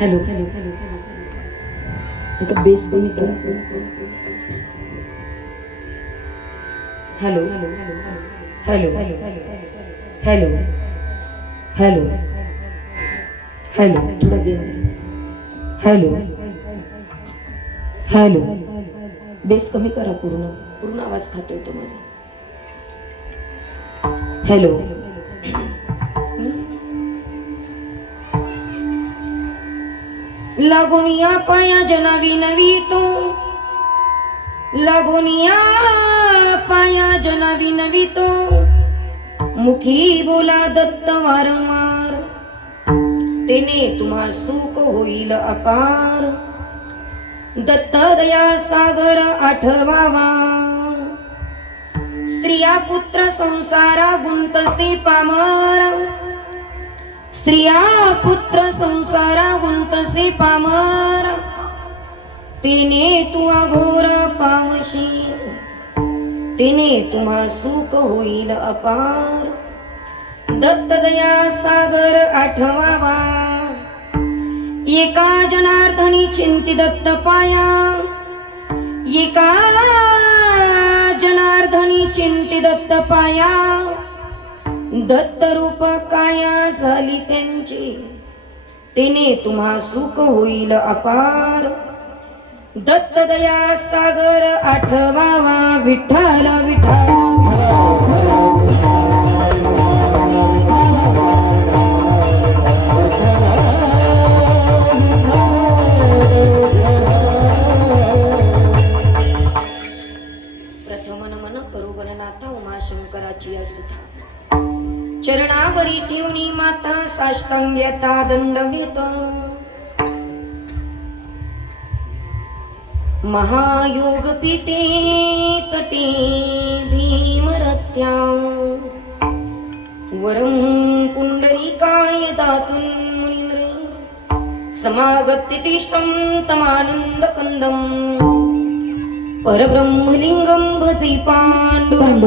Hello याचा base कमी करा. Hello hello hello hello hello थोडा गेला. हॅलो हॅलो बेस कमी करा. पूर्ण पूर्ण आवाज खातोय तो माझा. हॅलो लागोनिया पाया जनावी नवी तो लागोनिया पाया जनावी नवी तो मुखी बोला दत्त वारंवार तेने तुम्हा सुख होईल अपार. दत्त दया सागर आठवावा स्त्रिया पुत्र संसारा गुंतसे पामर. स्त्रिया पुत्र संसारा गुंतसे पामर तेने तू अघोर पावशी तेने तुम्हा सुख होईल अपार. दत्त दया सागर आठवावा एका जनार्दनी चिंती दत्त पाया. एका जनार्दनी चिंती दत्त पाया. दत्त रूप काया झाली त्यांची तेने तुम्हा सुख होईल अपार. दत्त दया सागर आठवावा विठ्ठल विठ्ठल. प्रथम नमन करू गणनाथा उमाशंकराची असुथा. चरणावरी ठेवणी माता साष्टांग्यता दंडवित. महायोग पीठे तटे भीमरत्या वरं पुंडरीकाय दातुं मुनींद्रे समागत्य तिष्ठं तमानंद कंदं परब्रह्मलिंगं भजे पांडुरंग.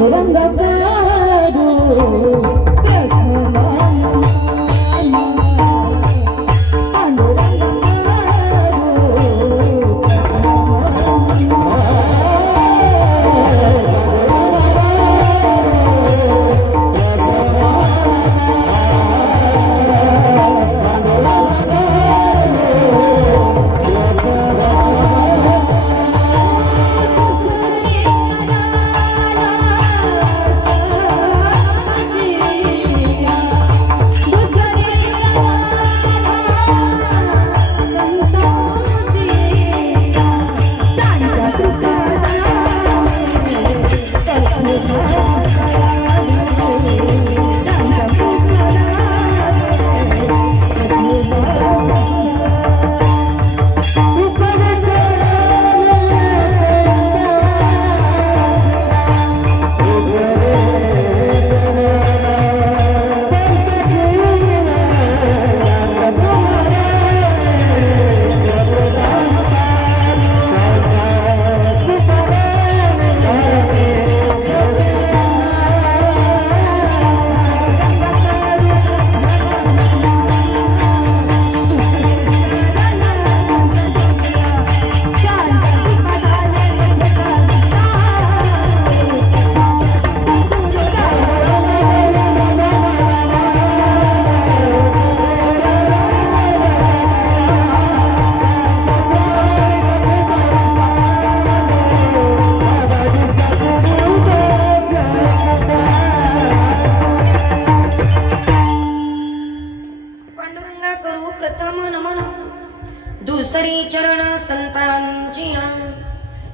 दुसरी चरण संतांची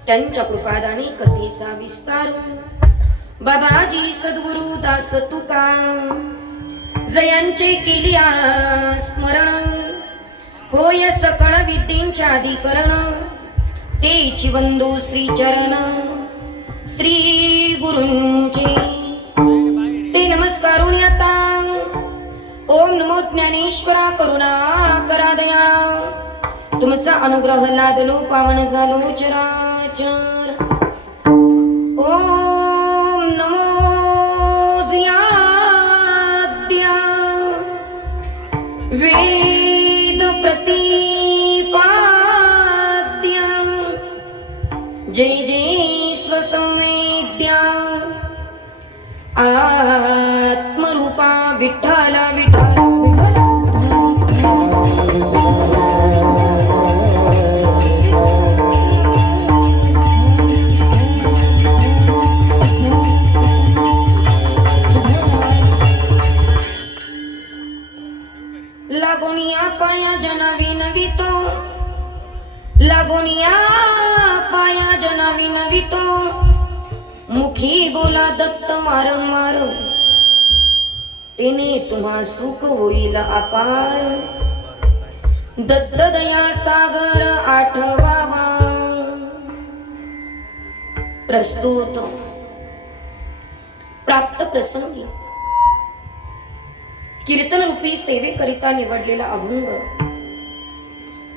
त्यांच्या कृपादानी कथेचा विस्तार. बाबाजी सद्गुरु दास तुका जयांचे केलिया स्मरण. होय सकळ विद्येच्या अधिकरण तेची वंदो श्री चरण. श्री गुरूंचे ते नमस्कारून आता. ओम नमो ज्ञानेश्वरा करुणा करा दयाळा. तुमचा अनुग्रह लादलो पावन झालो चराचर. ओम नमो जियाद्या वेद प्रती जय जय स्वसंवेद्या आत्मरूपा विठ्ठल विठ्ठल लागोनिया पाया जनावी नवितो लागोनिया पाया जनावी नवितो मुखी बोला दत्त वारंवार तेने तुम्हा सुख होईल अपार दत्त दया सागर आठवावा प्रस्तुत प्राप्त प्रसंगी कीर्तन रूपी सेवेकरिता निवडलेला अभंग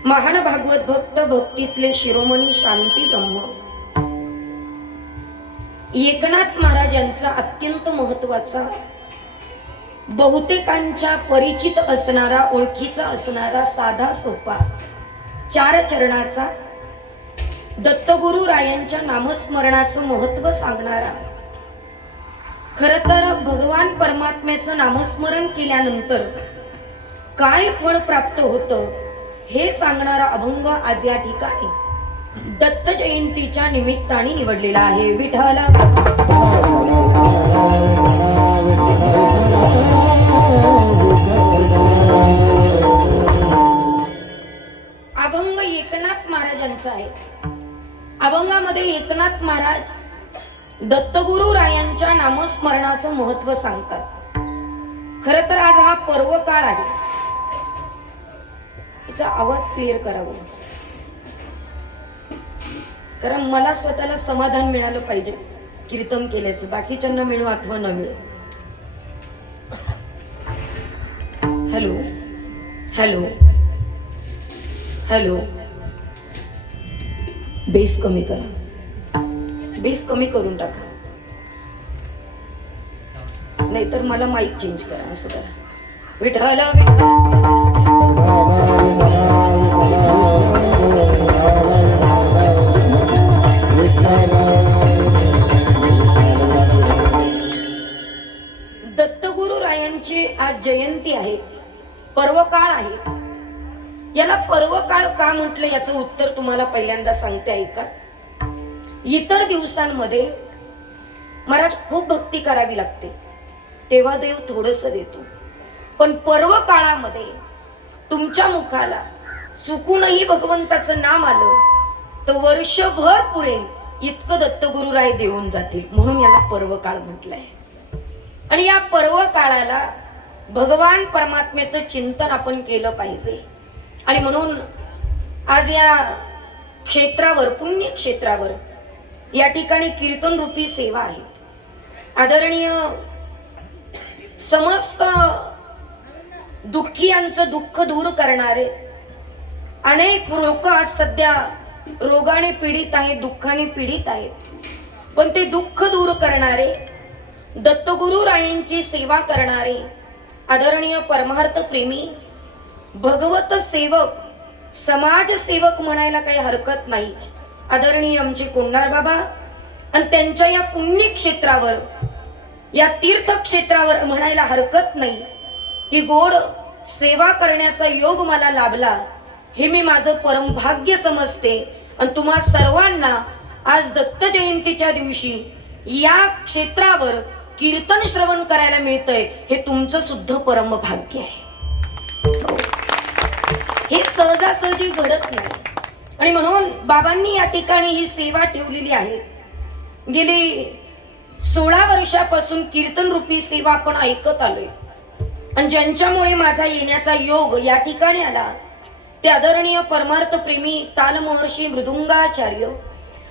महान भागवत भक्त भक्तीतले शिरोमणी शांती ब्रह्म एकनाथ महाराज यांचा अत्यंत महत्वाचा बहुतेकांच्या परिचित असणारा ओळखीचा असणारा साधा सोपा 4 चरणाचा दत्तगुरु रायांच्या नामस्मरणाचं महत्व सांगणारा खर तर भगवान परमात्म्याचं नामस्मरण केल्यानंतर काय फळ प्राप्त होतं हे सांगणारा अभंग आज या ठिकाणी दत्त जयंतीच्या निमित्ताने निवडलेला आहे. विठ्ठला अभंग एकनाथ महाराजांचा आहे. अभंगामध्ये एकनाथ महाराज दत्तगुरु रायांच्या नामस्मरणाचं महत्व सांगतात. खर तर आज हा पर्व काळ आहे. याचा आवाज क्लिअर करावा, कारण मला स्वतःला समाधान मिळालं पाहिजे कीर्तन केल्याचं, बाकीच्यांना मिळो अथवा न मिळो. हॅलो हॅलो हॅलो, बेस कमी करा, बेस कमी करून टाका, नाहीतर मला माईक चेंज करा. असं करा. विठ्ठल दत्तगुरु रायांची आज जयंती आहे, पर्व काळ आहे. याला पर्व काळ का म्हटलं याचं उत्तर तुम्हाला पहिल्यांदा सांगते ऐका. इतर दिवसांमध्ये महाराज खूप भक्ती करावी लागते, तेव्हा देव थोडस देतो. पण पर्व काळामध्ये तुमच्या मुखाला चुकूनही भगवंताचं नाम आलं तर वर्षभर पुरेल इतकं दत्तगुरु राय देऊन जातील. म्हणून याला पर्व काळ म्हटलंय. आणि या पर्व काळाला भगवान परमात्म्याचं चिंतन आपण केलं पाहिजे. आणि म्हणून आज या क्षेत्रावर, पुण्य क्षेत्रावर, या ठिकाणी कीर्तन रूपी सेवा आहे. आदरणीय समस्त दुःखियांचं दुःख दूर करणारे अनेक लोक आज सध्या रोगाने पीडित आहेत, दुःखाने पीडित आहेत. पण ते दुःख दूर करणारे, दत्तगुरु रायांची सेवा करणारे आदरणीय परमार्थ प्रेमी भगवत सेवक, समाज सेवक म्हणायला काही हरकत नाही. आदरणीय आमचे कोंढार बाबा आणि त्यांच्या या पुण्य क्षेत्रावर, या तीर्थ क्षेत्रावर म्हणायला हरकत नाही. ही गोड सेवा करण्याचा योग मला लाभला, हे मी माझं परम भाग्य समजते. आणि तुम्हा सर्वांना आज दत्त जयंतीच्या दिवशी या क्षेत्रावर कीर्तन श्रवण करायला मिळतंय, हे तुमचं सुद्धा परम भाग्य आहे. हे सहजासहजी घडत नाही. आणि म्हणून बाबांनी या ठिकाणी ही सेवा ठेवलेली आहे. गेली 16 वर्षापासून कीर्तन रूपी सेवा आपण ऐकत आलोय. आणि ज्यांच्यामुळे माझा येण्याचा योग या ठिकाणी आला ते आदरणीय परमार्थ प्रेमी ताल महर्षी मृदुंगाचार्य.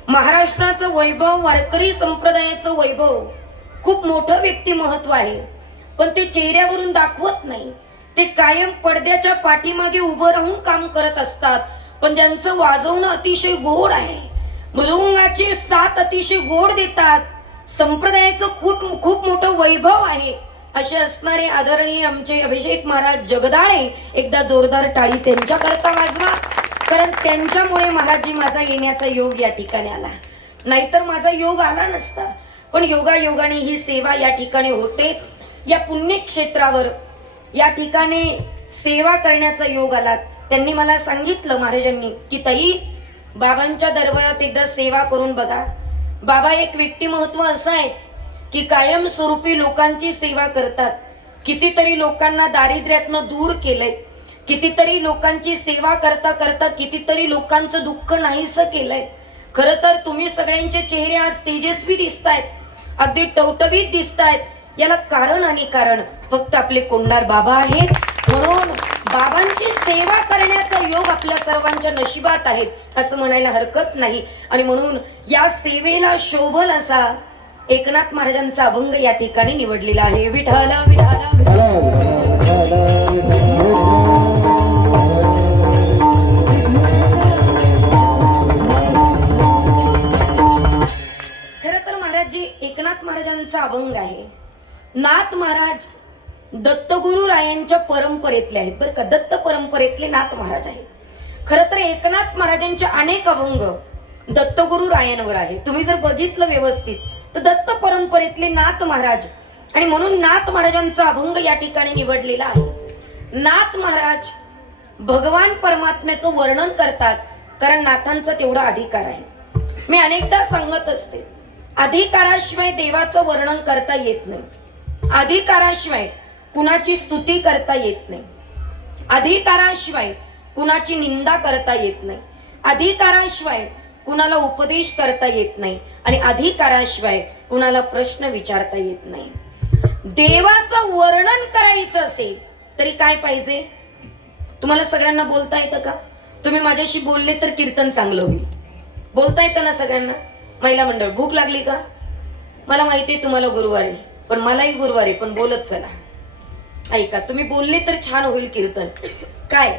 महाराष्ट्राचं वैभव, वारकरी संप्रदायाचं वैभव, खूप मोठं व्यक्तिमत्व आहे. पण ते चेहऱ्यावरून दाखवत नाही. ते कायम पडद्याच्या पाठीमागे उभं राहून काम करत असतात. पण ज्यांचं वाजवणं अतिशय गोड आहे, मृदुंगाची साथ अतिशय गोड देतात, संप्रदायाचं खूप मोठं वैभव आहे, असे असणारे आदरणीय आमचे अभिषेक महाराज जगदाळे, एकदा जोरदार टाळी त्यांच्या करता वाजवा, कारण त्यांच्यामुळे महाराजजी माझा येण्याचा योग या ठिकाणी आला. नाहीतर माझा योग आला नसता. पण योगायोगाने ही सेवा या ठिकाणी होते. या पुण्यक्षेत्रावर या ठिकाणी सेवा करण्याचा योग आला. त्यांनी मला सांगितलं महाराजांनी की ताई, बाबांच्या दरबारात एकदा सेवा करून बघा. बाबा एक व्यक्तिमत्व असं आहे की कायमस्वरूपी लोकांची सेवा करतात. कितीतरी लोकांना दारिद्र्यातनं दूर केलंय, कितीतरी लोकांची सेवा करता करता कितीतरी लोकांचं दुःख नाहीसं केलंय. खरं तर तुम्ही सगळ्यांचे चेहरे आज तेजस्वी दिसतायत, अगदी टवटवीत दिसतायत. याला कारण आणि कारण फक्त आपले कोंढार बाबा आहेत. म्हणून बाबांची सेवा करण्याचा योग आपल्या सर्वांच्या नशिबात आहे असं म्हणायला हरकत नाही. आणि म्हणून या सेवेला शोभल असा एकनाथ महाराजांचा अभंग या ठिकाणी निवडलेला आहे. विठ्ठल विठ्ठल एकनाथ महाराजांचा अभंग आहे. नाथ महाराज दत्तगुरु रायांच्या परंपरेतले आहेत बरं का. दत्त परंपरेतले नाथ महाराज आहेत. खरं तर एकनाथ महाराजांचे अनेक अभंग दत्तगुरु रायांवर आहे. तुम्ही जर बघितलं व्यवस्थित तर दत्त परंपरेतले नाथ महाराज, आणि म्हणून नाथ महाराजांचा अभंग या ठिकाणी निवडलेला आहे. नाथ महाराज भगवान परमात्म्याचं वर्णन करतात, कारण नाथांचा तेवढा अधिकार आहे. मी अनेकदा सांगत असते, अधिकाराशिवाय देवाचं वर्णन करता येत नाही. अधिकाराशिवाय कुणाची स्तुती करता येत नाही. अधिकाराशिवाय कुणाची निंदा करता येत नाही. अधिकाराशिवाय कुणाला उपदेश करता येत नाही. आणि अधिकाराशिवाय कुणाला प्रश्न विचारता येत नाही. देवाचं वर्णन करायचं असेल तरी काय पाहिजे? तुम्हाला सगळ्यांना बोलता येतं का? तुम्ही माझ्याशी बोलले तर कीर्तन चांगलं होईल. बोलता येतं ना सगळ्यांना? महिला मंडळ, भूक लागली का? मला माहितीये तुम्हाला गुरुवार आहे, पण मलाही गुरुवार आहे, पण बोलत चला. ऐका, तुम्ही बोलले तर छान होईल कीर्तन. काय?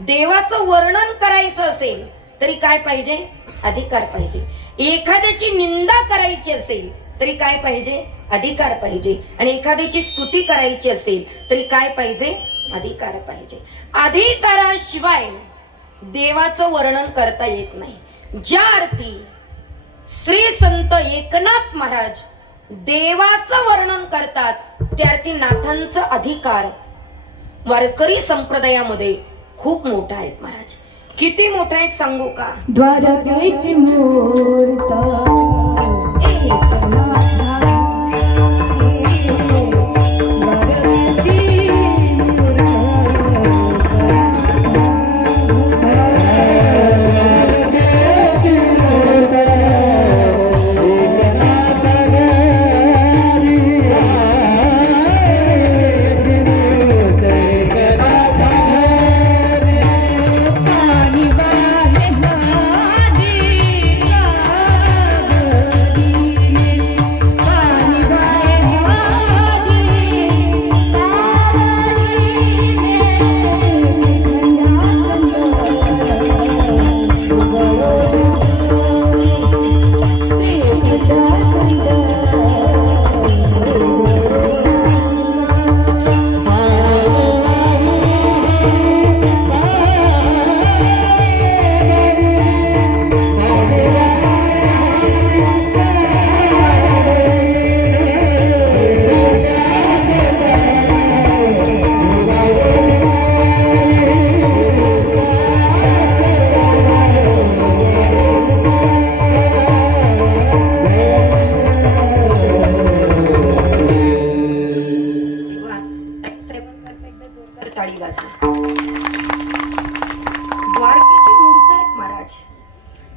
देवाचं वर्णन करायचं असेल तरी काय पाहिजे? अधिकार पाहिजे. एखाद्याची निंदा करायची असेल तरी काय पाहिजे? अधिकार पाहिजे. आणि एखाद्याची स्तुती करायची असेल तरी काय पाहिजे? अधिकार पाहिजे. अधिकाराशिवाय देवाचं वर्णन करता येत नाही. ज्या अर्थी श्री संत एकनाथ महाराज देवाचं वर्णन करतात, त्या अर्थी नाथांचा अधिकार वारकरी संप्रदायामध्ये खूप मोठा आहे. महाराज किती मोठा आहेत सांगू का? द्वारकेची मूर्त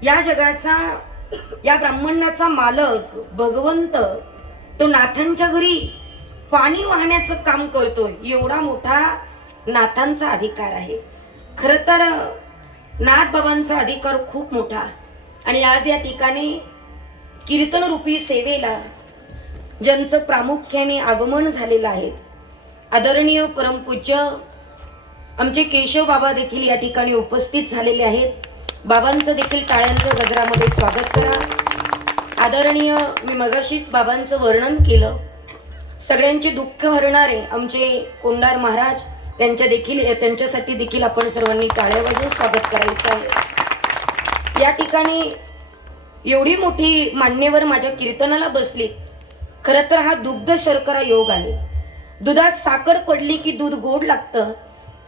या जगाचा, या ब्रह्मांडाचा मालक भगवंत तो नाथांच्या घरी पाणी वाहण्याचं काम करतोय. एवढा मोठा नाथांचा अधिकार आहे. खरं तर नाथ बाबांचा अधिकार खूप मोठा. आणि आज या ठिकाणी कीर्तन रूपी सेवेला ज्यांचं प्रामुख्याने आगमन झालेलं आहे, आदरणीय परमपूज्य आमचे केशव बाबा देखील या ठिकाणी उपस्थित झालेले आहेत. बाबांचं देखील टाळ्यांच्या गजरामध्ये स्वागत करा. आदरणीय, मी मगाशीच बाबांचं वर्णन केलं. सगळ्यांची दुःख हरणारे आमचे कोंढार महाराज, त्यांच्यासाठी देखील आपण सर्वांनी टाळ्या वाजवून स्वागत करायचं आहे. या ठिकाणी एवढी मोठी मान्यवर माझ्या कीर्तनाला बसली. खरं तर हा दुग्ध शर्करा योग आहे. दुधात साखर पडली की दूध गोड लागतं,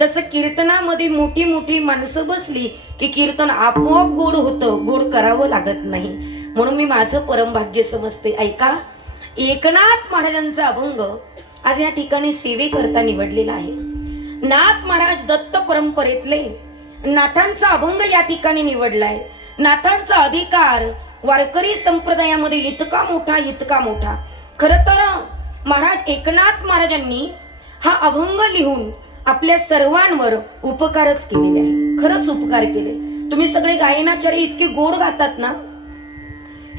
तसं कीर्तनामध्ये मोठी मोठी माणसं बसली की कीर्तन आपोआप गोड होतं, गोड करावं लागत नाही. म्हणून मी माझं परमभाग्य समजते. ऐका, एकनाथ महाराजांचा अभंग आज या ठिकाणी सेवेकरता निवडलेला आहे. नाथ महाराज दत्त परंपरेतले, नाथांचा अभंग या ठिकाणी निवडलाय. नाथांचा अधिकार वारकरी संप्रदायामध्ये इतका मोठा. खरं तर महाराज एकनाथ महाराजांनी हा अभंग लिहून आपल्या सर्वांवर उपकारच केलेले आहे. खरंच उपकार केले. तुम्ही सगळे गायनाचार्य इतके गोड गातात ना,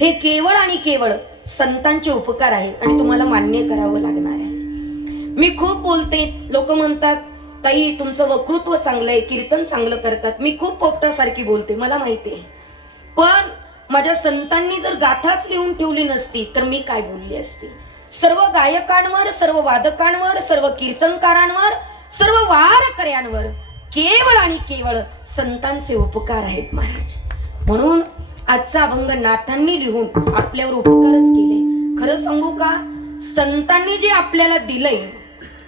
हे केवळ आणि केवळ संतांचे उपकार आहे आणि तुम्हाला मान्य करावं लागणार आहे. मी खूप बोलते, लोक म्हणतात ताई तुमचं वक्तृत्व चांगलं आहे, कीर्तन चांगलं करतात. मी खूप पोपटासारखी बोलते, मला माहिती आहे. पण माझ्या संतांनी जर गाथाच लिहून ठेवली नसती तर मी काय बोलली असती. सर्व गायकांवर, सर्व वादकांवर, सर्व कीर्तनकारांवर, सर्व वारकऱ्यांवर केवळ आणि केवळ संतांचे उपकार आहेत महाराज. म्हणून आजचा अभंग नाथांनी लिहून आपल्यावर उपकारच केले. खरं सांगू का, संतांनी जे आपल्याला दिलंय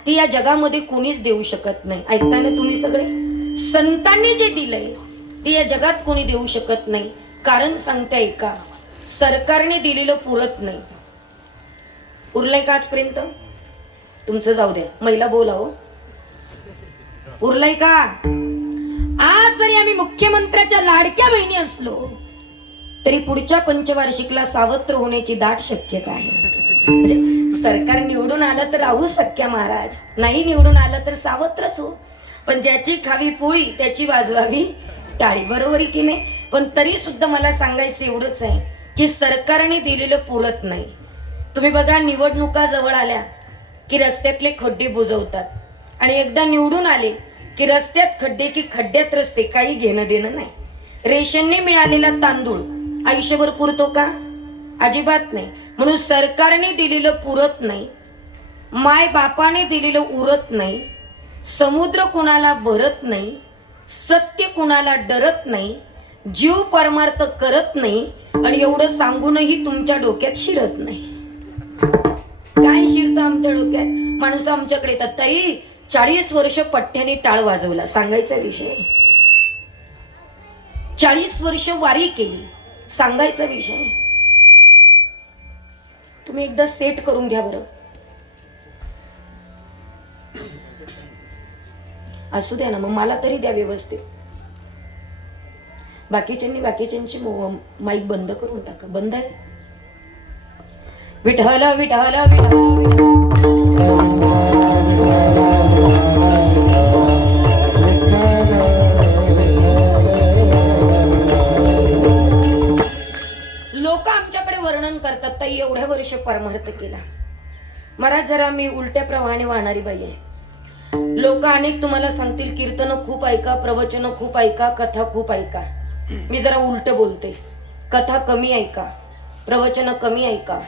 ते या जगामध्ये कोणीच देऊ शकत नाही. ऐकताय ना तुम्ही सगळे? संतांनी जे दिलंय ते या जगात कोणी देऊ शकत नाही. कारण सांगते ऐका, सरकारने दिलेलं पुरत नाही. उरलंय का आजपर्यंत? तुमचं जाऊ द्या, महिला बोलाव. उरलंय का? आज जरी आम्ही मुख्यमंत्र्याच्या लाडक्या बहिणी असलो तरी पुढच्या पंचवार्षिकला सावत्र होण्याची दाट शक्यता आहे. म्हणजे सरकार निवडून आलं तर राहू सख्या महाराज, नाही निवडून आलं तर सावत्रच हो. पण ज्याची खावी पोळी त्याची वाजवावी टाळी, बरोबर आहे की नाही? पण तरी सुद्धा मला सांगायचं एवढंच आहे की सरकारने दिलेलं पुरत नाही. तुम्ही बघा, निवडणुका जवळ आल्या की रस्त्यातले खड्डे बुजवतात आणि एकदा निवडून आले की रस्त्यात खड्डे की खड्ड्यात रस्ते, काही घेणं देणं नाही. रेशनने मिळालेला तांदूळ आयुष्यभर पुरतो का? अजिबात नाही. म्हणून सरकारने दिलेलं पुरत नाही, माय बापाने दिलेलं उरत नाही, समुद्र कुणाला भरत नाही, सत्य कुणाला डरत नाही, जीव परमार्थ करत नाही आणि एवढं सांगूनही तुमच्या डोक्यात शिरत नाही. काय शिरतं आमच्या डोक्यात? माणसं आमच्याकडे येतात, ताई 40 वर्ष पठ्ठ्याने टाळ वाजवला, सांगायचा विषय. 40 वर्ष वारी केली, सांगायचा विषय. तुम्ही एकदा सेट करून घ्या बरं. असू द्या ना, मग मला तरी द्या व्यवस्थित. बाकीच्यांची माईक बंद करून टाका. बंद आहे. विठ्ठल विठ्ठल विठ्ठल लोक आमच्याकडे वर्णन करतात, ताई एवढ्या वर्ष परमार्थ केला. महाराज जरा मी उलट्या प्रवाहाने वाहणारी बाई आहे. लोक अनेक तुम्हाला सांगतील कीर्तन खूप ऐका, प्रवचन खूप ऐका, कथा खूप ऐका. मी जरा उलट बोलते. कथा कमी ऐका, प्रवचन कमी ऐका,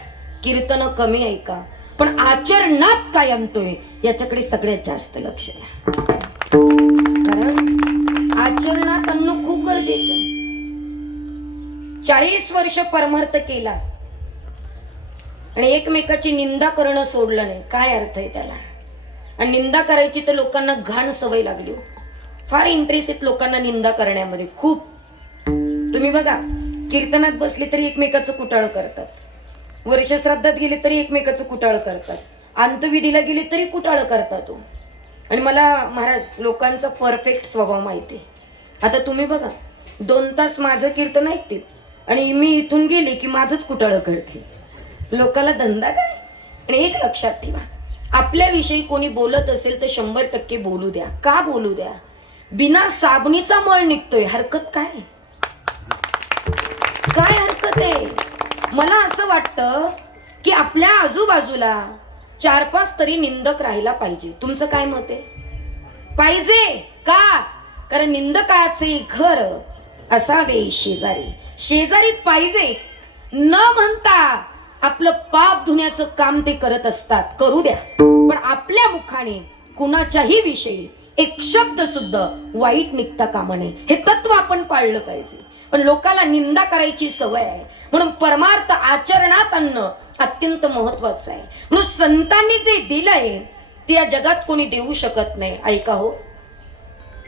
कीर्तन कमी ऐका, पण आचरणात काय आणतोय याच्याकडे सगळ्यात जास्त लक्ष द्या. कारण आचरणात आणणं खूप गरजेचं आहे. 40 वर्ष परमार्थ केला आणि एकमेकाची निंदा करणं सोडलं नाही, काय अर्थ आहे त्याला? आणि निंदा करायची तर लोकांना घाण सवय लागली हो. फार इंटरेस्ट आहेत लोकांना निंदा करण्यामध्ये, खूप. तुम्ही बघा, कीर्तनात बसले तरी एकमेकाचं कुटाळ करतात, वर्षश्राद्धात गेले तरी एकमेकाचं कुटाळ करतात, अंतविधीला गेले तरी कुटाळ करतात. आणि मला महाराज लोकांचा परफेक्ट स्वभाव माहिती आहे. आता तुम्ही बघा, 2 तास माझं कीर्तन ऐकते आणि मी इथून गेले की माझंच कुटाळ करते. लोकाला धंदा काय? आणि एक लक्षात ठेवा, आपल्याविषयी कोणी बोलत असेल तर 100% बोलू द्या. का बोलू द्या? बिना साबणीचा मळ निघतोय, हरकत काय? काय हरकत आहे? मला असं वाटतं की आपल्या आजूबाजूला 4-5 तरी निंदक राहायला पाहिजे. तुमचं काय मत आहे? पाहिजे का? कारण निंदकाचे घर असावे शेजारी. शेजारी पाहिजे न म्हणता आपलं पाप धुण्याचं काम ते करत असतात, करू द्या. पण आपल्या मुखाने कुणाच्याही विषयी एक शब्द सुद्धा वाईट निघता कामा नये, हे तत्व आपण पाळलं पाहिजे. पण लोकाला निंदा करायची सवय आहे. म्हणून परमार्थ आचरणात आणणं अत्यंत महत्वाचं आहे. म्हणून संतांनी जे दिलंय ते या जगात कोणी देऊ शकत नाही. ऐका हो,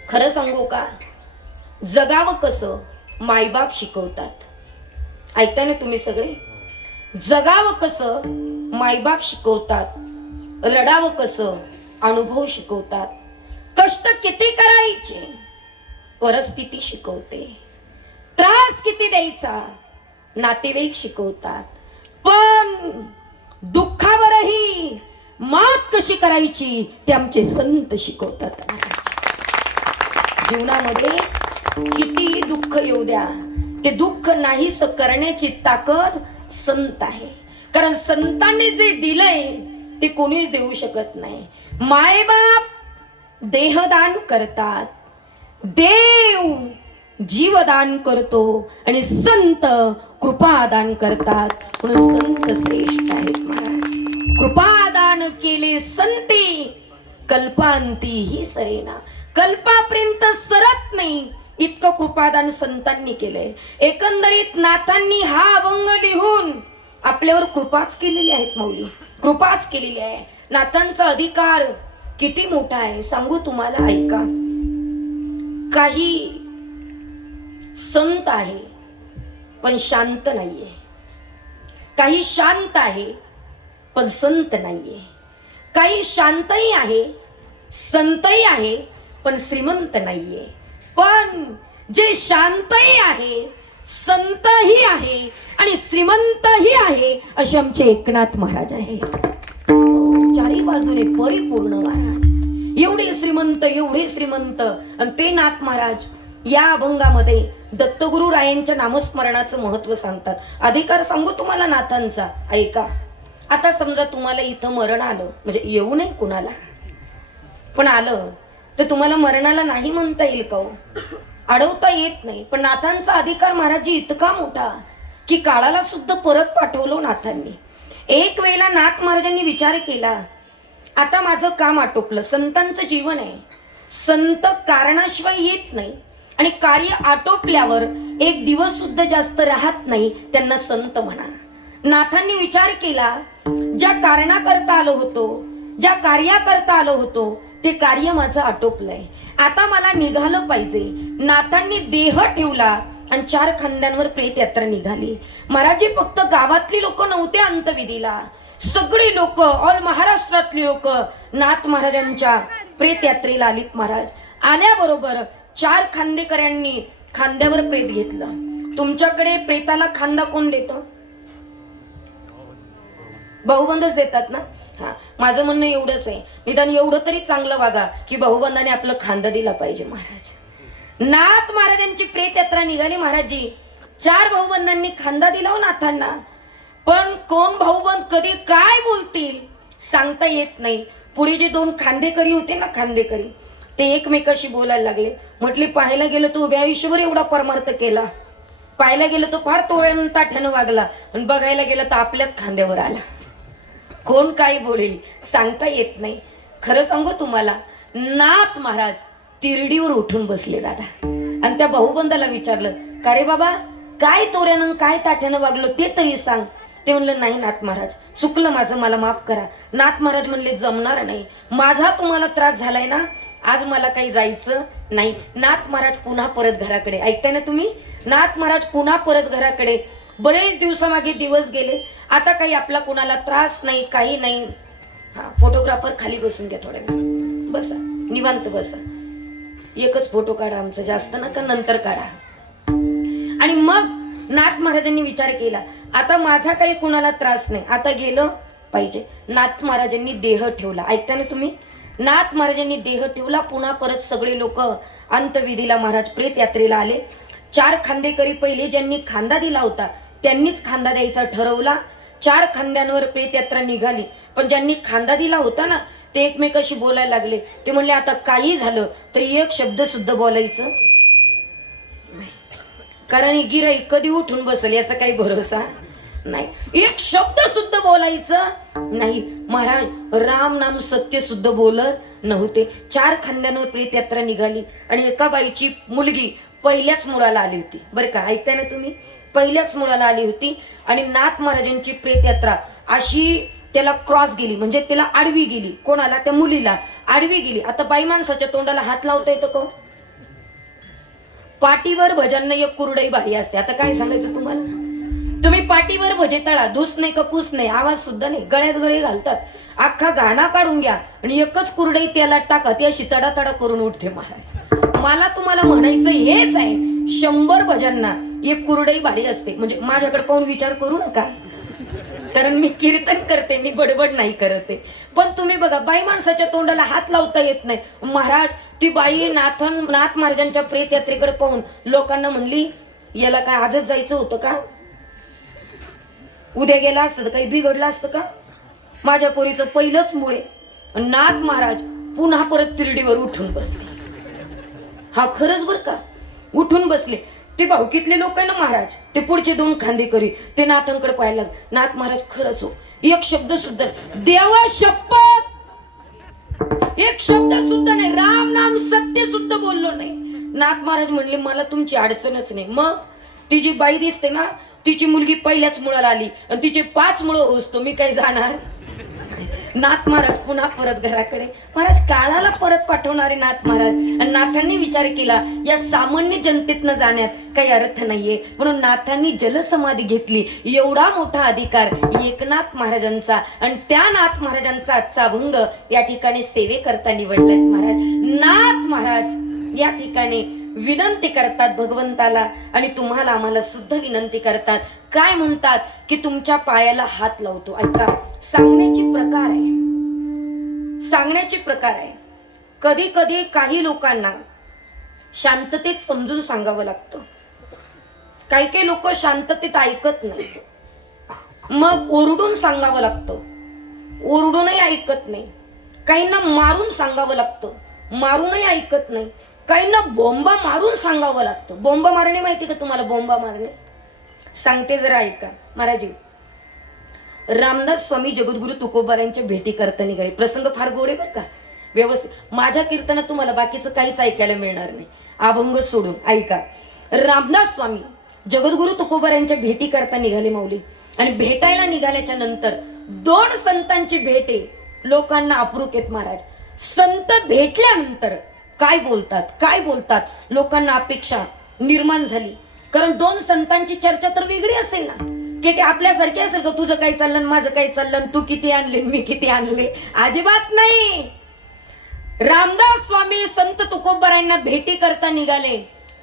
खरं सांगू का, जगावं कसं मायबाप शिकवतात. ऐकताय ना तुम्ही सगळे? जगावं कसं मायबाप शिकवतात, रडावं कसं अनुभव शिकवतात, कष्ट किती करायचे परिस्थिती शिकवते, त्रास किती द्यायचा नातेवाईक शिकवतात, पण दुःखावरही मात कशी करायची ते आमचे संत शिकवतात. जीवनामध्ये कितीही दुःख येऊ द्या, ते दुःख नाहीस करण्याची ताकद संत आहे. कारण संतांनी जे दिलंय ते कोणीच देऊ शकत नाही. मायबाप देहदान करतात, देव जीवदान करतो आणि संत कृपादान करतात. म्हणून संत श्रेष्ठ आहेत महाराज. कृपादान केले संती, कल्पांती ही सरेना. कल्पापर्यंत सरत नाही इतकं कृपादान संतांनी केलंय. एकंदरीत नाथांनी हा अभंग लिहून आपल्यावर कृपाच केलेली आहेत. माऊली कृपाच केलेली आहे. नाथांचा अधिकार किती मोठा आहे सांगू तुम्हाला, ऐका. काही संत आहे पण शांत नाहीये, काही शांत आहे पण संत नाहीये, काही शांतही आहे संतही आहे पण श्रीमंत नाहीये. पण जे शांतही आहे संतही आहे आणि श्रीमंतही आहे असे आमचे एकनाथ महाराज आहे. चारी बाजूने परिपूर्ण महाराज, एवढे श्रीमंत आणि ते नाथ महाराज या अभंगामध्ये दत्तगुरु रायांच्या नामस्मरणाचं महत्व सांगतात. अधिकार सांगू तुम्हाला नाथांचा, ऐका. आता समजा तुम्हाला इथं मरण आलं, म्हणजे येऊ नये कुणाला, पण आलं तर तुम्हाला मरणाला नाही म्हणता येईल का हो? अडवता येत नाही. पण नाथांचा अधिकार महाराजी इतका मोठा की काळाला सुद्धा परत पाठवलो नाथांनी. एक वेळेला नाथ महाराजांनी विचार केला, आता माझं काम आटोपलं. संतांचं जीवन आहे, संत कारणाशिवाय येत नाही आणि कार्य आटोपल्यावर एक दिवस सुद्धा जास्त राहत नाही, त्यांना संत म्हणा. नाथांनी विचार केला, ज्या कारणाकरता आलो होतो, ज्या कार्याकरता आलो होतो ते कार्य माझं आटोपलंय, आता मला निघालं पाहिजे. नाथांनी देह ठेवला आणि 4 खांद्यांवर प्रेत यात्रा निघाली. महाराजी फक्त गावातली लोक नव्हते अंतविधीला, सगळी लोक, ऑल महाराष्ट्रातली लोक नाथ महाराजांच्या प्रेत यात्रेला आलीत. महाराज आल्याबरोबर 4 खांदेकऱ्यांनी खांद्यावर प्रेत घेतलं. तुमच्याकडे प्रेताला खांदा कोण देतं? भाऊबंदच देतात ना. हा, माझं म्हणणं एवढंच आहे, निदान एवढं तरी चांगलं वागा की भाऊबंदाने आपलं खांदा दिला पाहिजे. महाराज नाथ महाराजांची प्रेत यात्रा निघाली. महाराजी 4 भाऊबंदांनी खांदा दिला हो नाथांना. पण कोण भाऊबंद कधी काय बोलतील सांगता येत नाही. पुढे जे 2 खांदेकरी होते ना, खांदेकरी, ते एकमेकाशी बोलायला लागले. म्हटले, पाहायला गेलं तो उभ्या आयुष्यभर एवढा परमार्थ केला, पाहायला गेलं तो फार तोरण ताठ्यानं वागला, आणि बघायला गेलं तर आपल्याच खांद्यावर आला. कोण काय बोलेल सांगता येत नाही. खरं सांगू तुम्हाला, नाथ महाराज तिरडीवर उठून बसले दादा, आणि त्या भाऊबंदाला विचारलं, का रे बाबा, काय तोऱ्यानं काय ताठ्यानं वागलो ते तरी सांग. ते म्हणलं, नाही नाथ महाराज, चुकलं माझं, मला माफ करा. नाथ महाराज म्हणले, जमणार नाही, माझा तुम्हाला त्रास झालाय ना, आज मला काही जायचं नाही. नाथ महाराज पुन्हा परत घराकडे. ऐकताय ना तुम्ही? नाथ महाराज पुन्हा परत घराकडे. बरेच दिवसामागे दिवस गेले, आता काही आपला कोणाला त्रास नाही, काही नाही. हा, फोटोग्राफर खाली बसून घ्या, थोड्या वेळ बसा, निवांत बसा, एकच फोटो काढा आमचा, जास्त नका, नंतर काढा. आणि मग नाथ महाराजांनी विचार केला, आता माझा काही कोणाला त्रास नाही, आता गेलं पाहिजे. नाथ महाराजांनी देह ठेवला. ऐकता ना तुम्ही? नाथ महाराजांनी देह ठेवला. पुन्हा परत सगळे लोक अंतविधीला महाराज प्रेत यात्रेला आले. 4 खांदेकरी पहिले ज्यांनी खांदा दिला होता त्यांनीच खांदा द्यायचा ठरवला. 4 खांद्यांवर प्रेत यात्रा निघाली. पण ज्यांनी खांदा दिला होता ना, ते एकमेकाशी बोलायला लागले. ते म्हणले, आता काही झालं तरी एक शब्द सुद्धा बोलायचं नाही, कारण गिराईक कधी उठून बसेल याचा काही भरोसा नाही. एक शब्द सुद्धा बोलायचं नाही. महाराज राम नाम सत्य सुद्धा बोलत नव्हते. 4 खांद्यांवर प्रेत यात्रा निघाली आणि एका बाईची मुलगी पहिल्याच मुळाला आली होती बरं का, ऐकताय ना तुम्ही, पहिल्याच मुळाला आली होती. आणि नाथ महाराजांची प्रेत यात्रा अशी त्याला क्रॉस गेली, म्हणजे त्याला आडवी गेली. कोणाला? त्या मुलीला आडवी गेली. आता बाई माणसाच्या तोंडाला हात लावता येतो का? पाठीवर भजन एक कुरडई भारी असते. आता काय सांगायचं तुम्हाला, तुम्ही पाठीवर भजे तळा, धूस नाही कपूस नाही, आवाज सुद्धा नाही, गळ्यात गळे घालतात, अख्खा गाणा काढून घ्या आणि एकच कुरडई तेलात टाका, ती अशी तडा तडा करून उठते. मला तुम्हाला म्हणायचं हेच आहे, 100 भजनांना एक कुरडई भारी असते. म्हणजे माझ्याकडे पाहून विचार करू नका, कारण मी कीर्तन करते, मी बडबड नाही करते. पण तुम्ही बघा, बाई माणसाच्या तोंडाला हात लावता येत नाही. महाराज ती बाई नाथ महाराजांच्या प्रेत यात्रेकडे पाहून लोकांना म्हणली, याला काय आजच जायचं होतं का? उद्या गेला असतं तर काही बिघडलं असतं का? माझ्या पोरीचं पहिलंच मुळे. नाथ महाराज पुन्हा परत तिरडीवर उठून बसले. हा खरंच बर का, उठून बसले. ते भाऊकीतले लोक आहे ना महाराज, ते पुढचे 2 खांदेकरी ते नाथांकडे पाहायला लागले. नाथ महाराज खरंच हो, एक शब्द सुद्धा, देवा शपथ, एक शब्द सुद्धा नाही, राम नाम सत्य सुद्धा बोललो नाही. नाथ महाराज म्हणले, मला तुमची अडचणच नाही. मग ती जी बाई दिसते ना, तिची मुलगी पहिल्याच मुळाला आली आणि तिचे 5 मुळं होसतो, मी काय जाणार? नाथ महाराज पुन्हा परत घराकडे. महाराज काळाला परत पाठवणारे नाथ महाराज. आणि नाथांनी विचार केला, या सामान्य जनतेतनं जाण्यात काही अर्थ नाहीये, म्हणून नाथांनी जलसमाधी घेतली. एवढा मोठा अधिकार एकनाथ महाराजांचा, आणि त्या नाथ महाराजांचा आजचा अभंग या ठिकाणी सेवेकरता निवडलाय महाराज. नाथ महाराज या ठिकाणी विनंती करतात भगवंताला, आणि तुम्हाला आम्हाला सुद्धा विनंती करतात. काय म्हणतात की तुमच्या पायाला हात लावतो. ऐका, सांगण्याची प्रकार आहे, सांगण्याची प्रकार आहे. कधी कधी काही लोकांना शांततेत समजून सांगावं लागतं. काही काही लोक शांततेत ऐकत नाही, मग ओरडून सांगावं लागतं, ओरडूनही ऐकत नाही. काहींना मारून सांगावं लागतं, मारूनही ऐकत नाही. काहींना बोंबा मारून सांगावं लागतं. बोंबा मारणे माहिती का तुम्हाला? बोंबा मारणे सांगते, जरा ऐका. महाराज रामदास स्वामी जगद्गुरु तुकोबारांच्या भेटी करता निघाले. प्रसंग फार गोड आहे बरं का, व्यवस्थित. माझ्या कीर्तनात तुम्हाला बाकीचं काहीच ऐकायला मिळणार नाही, अभंग सोडून. ऐका, रामदास स्वामी जगद्गुरु तुकोबारांच्या भेटी करता निघाले माऊली. आणि भेटायला निघाल्याच्या नंतर 2 संतांची भेट आहे, लोकांना अप्रूप आहेत महाराज. संत भेटल्यानंतर काय बोलतात, काय बोलतात, लोकांना अपेक्षा निर्माण झाली. कारण 2 संतांची चर्चा तर वेगळी असेल ना, की आपल्यासारखी असेल का तुझं काय चाललं माझं काय चाललं, तू किती आणले मी किती आणले, अजिबात नाही. रामदास स्वामी संत तुकोबारायांना भेटी करता निघाले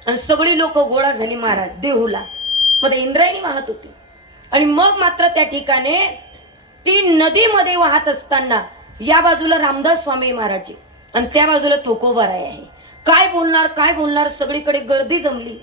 आणि सगळी लोक गोळा झाली महाराज देहूला. मध्ये इंद्रायणी वाहत होती. आणि मग मात्र त्या ठिकाणी ती नदीमध्ये वाहत असताना या बाजूला रामदास स्वामी महाराज आणि त्या बाजूला तुकोबाराय आहे. काय बोलणार काय बोलणार, सगळीकडे गर्दी जमली.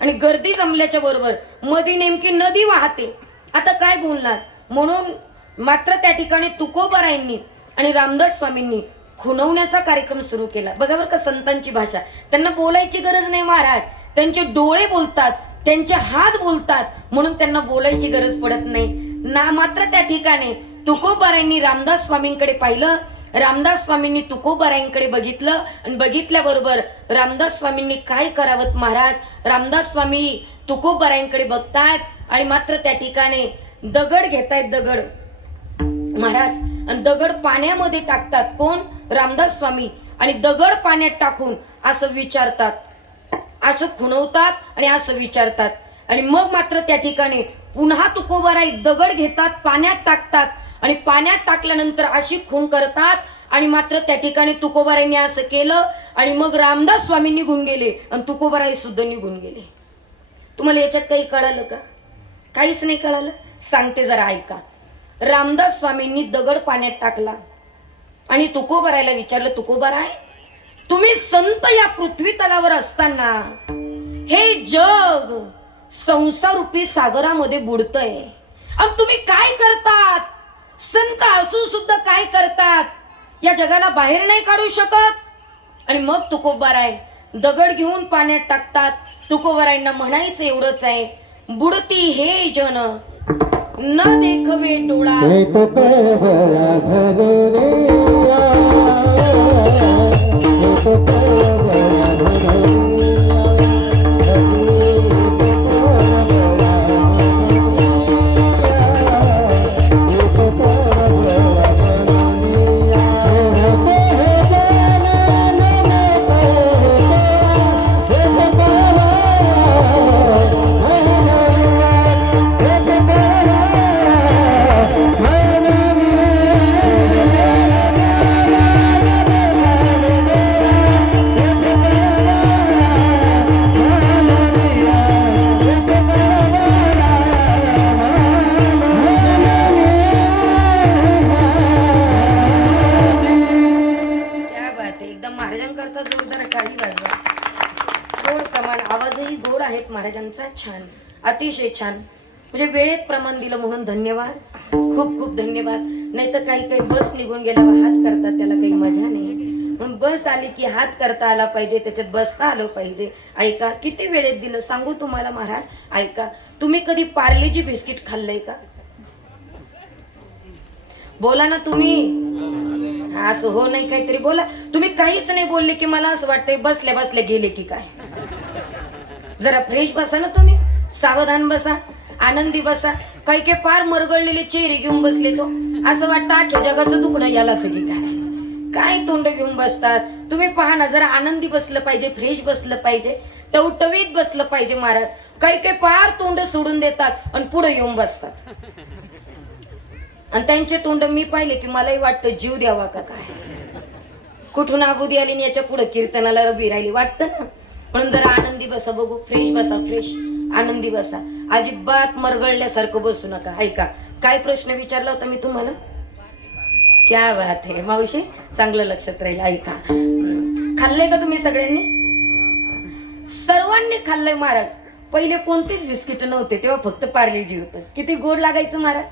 आणि गर्दी जमल्याच्या बरोबर मध्ये नेमकी नदी वाहते. आता काय बोलणार, म्हणून मात्र त्या ठिकाणी तुकोबारायांनी आणि रामदास स्वामींनी खुणवण्याचा कार्यक्रम सुरू केला. बघा बरं का संतांची भाषा, त्यांना बोलायची गरज नाही महाराज, त्यांचे डोळे बोलतात, त्यांचे हात बोलतात, म्हणून त्यांना बोलायची गरज पडत नाही ना. मात्र त्या ठिकाणी तुकोबारायांनी रामदास स्वामींकडे पाहिलं, रामदास स्वामींनी तुकोबारायांकडे बघितलं आणि बघितल्याबरोबर रामदास स्वामींनी काय करावं महाराज, रामदास स्वामी तुकोबारायांकडे बघतायत आणि मात्र त्या ठिकाणी दगड घेतायत, दगड महाराज, आणि दगड पाण्यामध्ये टाकतात. कोण? रामदास स्वामी. आणि दगड पाण्यात टाकून असं विचारतात, असं खुणवतात आणि असं विचारतात. आणि मग मात्र त्या ठिकाणी पुन्हा तुकोबाराय दगड घेतात, पाण्यात टाकतात आणि पाण्यात टाकल्यानंतर अशी खून करतात. आणि मात्र त्या ठिकाणी तुकोबारायांनी असं केलं आणि मग रामदास स्वामी निघून गेले आणि तुकोबाराय सुद्धा निघून गेले. तुम्हाला याच्यात काही कळालं का? काहीच नाही कळालं. सांगते जरा ऐका. रामदास स्वामींनी दगड पाण्यात टाकला आणि तुकोबारायला विचारलं, तुकोबाराय तुम्ही संत या पृथ्वी तलावर असताना हे जग संसारूपी सागरामध्ये बुडतंय आणि तुम्ही काय करतात? संत असून सुद्धा काय करतात? या जगाला बाहेर नाही काढू शकत. आणि मग तुकोबाराय दगड घेऊन पाण्यात टाकतात. तुकोबारायांना म्हणायचं एवढंच आहे, बुडती हे जन न देखवे डोळा महाराजांचा छान, अतिशय छान. म्हणजे वेळेत प्रमाण दिलं म्हणून धन्यवाद, खूप खूप धन्यवाद. नाही तर काही काही बस निघून गेल्यावर हात करतात, त्याला काही मजा नाही. म्हणून बस आली की हात करता आला पाहिजे, त्याच्यात बसता आलं पाहिजे. ऐका, किती वेळेत दिलं सांगू तुम्हाला महाराज. ऐका, तुम्ही कधी पार्लेजी बिस्किट खाल्लंय का? बोला ना तुम्ही. असं हो नाही काहीतरी बोला. तुम्ही काहीच नाही बोलले की मला असं वाटतंय बसल्या बसल्या गेले की काय. जरा फ्रेश बसा ना तुम्ही, सावधान बसा, आनंदी बसा. काही काही फार मरगळलेले चेहरे घेऊन बसले तो, असं वाटतं अख्ख्या जगाचं दुखणं यालाच की काय. काय तोंड घेऊन बसतात तुम्ही? पहा ना, जरा आनंदी बसलं पाहिजे, फ्रेश बसलं पाहिजे, टवटवीत बसलं पाहिजे महाराज. काही काही फार तोंड सोडून देतात आणि पुढे येऊन बसतात. आणि त्यांचे तोंड मी पाहिले की मलाही वाटतं जीव द्यावा का काय. कुठून आबुदी आली आणि याच्या पुढे कीर्तनाला रबी राहिली वाटतं ना. म्हणून जरा आनंदी बसा, बघू, फ्रेश बसा, फ्रेश आनंदी बसा. अजिबात मरगळल्यासारखं बसू नका. ऐका, काय प्रश्न विचारला होता मी तुम्हाला? क्या बात आहे मावशी, चांगलं लक्षात राहील. ऐका, खाल्लंय का तुम्ही सगळ्यांनी? सर्वांनी खाल्लंय महाराज. पहिले कोणतेच बिस्किट नव्हते, तेव्हा फक्त पार्लेजी होतं. किती गोड लागायचं महाराज.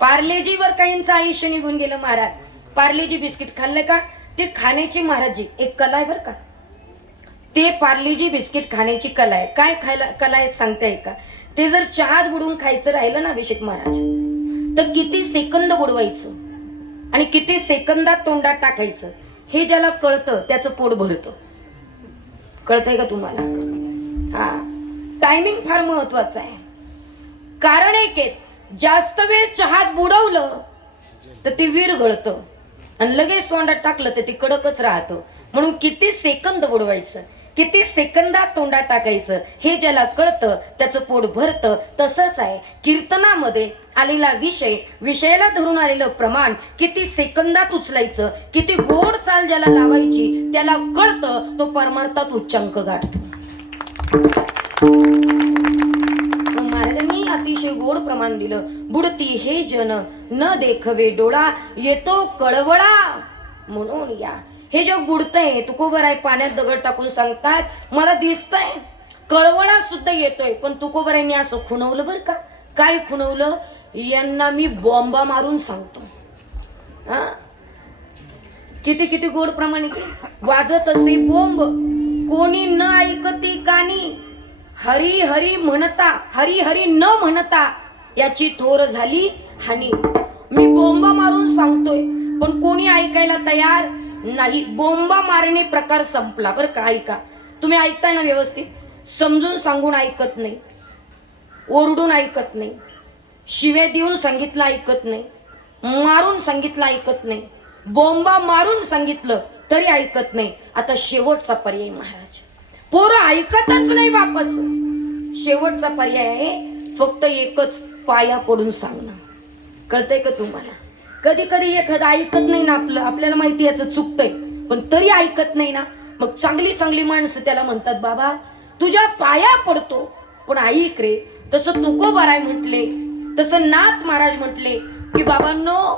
पार्लेजीवर काहींचं आयुष्य निघून गेलं महाराज. पार्लेजी बिस्किट खाल्लं का? ते खाण्याची महाराजी एक कला आहे बरं का. ते पार्लेजी बिस्किट खाण्याची कला आहे. काय खायला कला आहे सांगताय का? ते जर चहात बुडवून खायचं राहिलं ना अभिषेक महाराज, तर किती सेकंद बुडवायचं आणि किती सेकंदात तोंडात टाकायचं हे ज्याला कळतं त्याचं पोट भरतं. कळतंय का तुम्हाला? हा, टायमिंग फार महत्वाचं आहे. कारण एक आहे, जास्त वेळ चहात बुडवलं तर ते विरघळतं आणि लगेच तोंडात टाकलं तर ते कडकच राहतं. म्हणून किती सेकंद बुडवायचं, किती सेकंदात तोंडात टाकायचं हे ज्याला कळतं त्याचं पोट भरतं. तसंच आहे कीर्तनामध्ये आलेला विषय, विषयाला धरून आलेलं प्रमाण किती सेकंदात उचलायचं, किती गोड चाल ज्याला लावायची त्याला कळतं, तो परमार्थात उच्चांक गाठतो. महाराजांनी अतिशय गोड प्रमाण दिलं. बुडती हे जन न देखवे डोळा, येतो कळवळा म्हणून या. हे जग बुडतंय, तुकोबराय पाण्यात दगड टाकून सांगतात मला दिसतंय, कळवळा सुद्धा येतोय. पण तुकोबरायने असं खुणवलं बरं का. काय खुणवलं? यांना मी बॉम्बा मारून सांगतो. हा, किती किती गोड प्रमाणे वाजत असे बोंब, कोणी न ऐकती कानी, हरी हरी म्हणता, हरी हरी न म्हणता याची थोर झाली हानी. मी बोंबा मारून सांगतोय पण कोणी ऐकायला तयार नाही. बोंबा मारणे प्रकार संपला बरं का. ऐका, तुम्ही ऐकताय ना व्यवस्थित? समजून सांगून ऐकत नाही, ओरडून ऐकत नाही, शिव्या देऊन सांगितलं ऐकत नाही, मारून सांगितलं ऐकत नाही, बोंबा मारून सांगितलं तरी ऐकत नाही. आता शेवटचा पर्याय महाराज, पोरं ऐकतच नाही बापाचं. शेवटचा पर्याय आहे फक्त एकच, पाया पडून सांगणं. कळतंय का तुम्हाला? कधी कधी एखादं ऐकत नाही ना आपलं, आपल्याला माहिती याचं चुकतंय पण तरी ऐकत नाही ना, मग चांगली चांगली माणसं त्याला म्हणतात बाबा तुझ्या पाया पडतो पण ऐक रे. तसं तुकोबाराय म्हटले, तसं नाथ महाराज म्हटले की बाबांनो,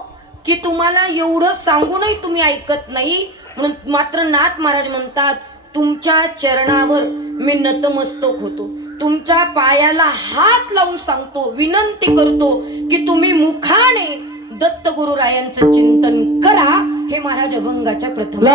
की तुम्हाला एवढं सांगूनही तुम्ही ऐकत नाही. म्हणून मात्र नाथ महाराज म्हणतात तुमच्या चरणावर मी नतमस्तक होतो, तुमच्या पायाला हात लावून सांगतो, विनंती करतो की तुम्ही मुखाने दत्त गुरुरायांचं चिंतन करा. हे महाराज अभंगाच्या प्रथम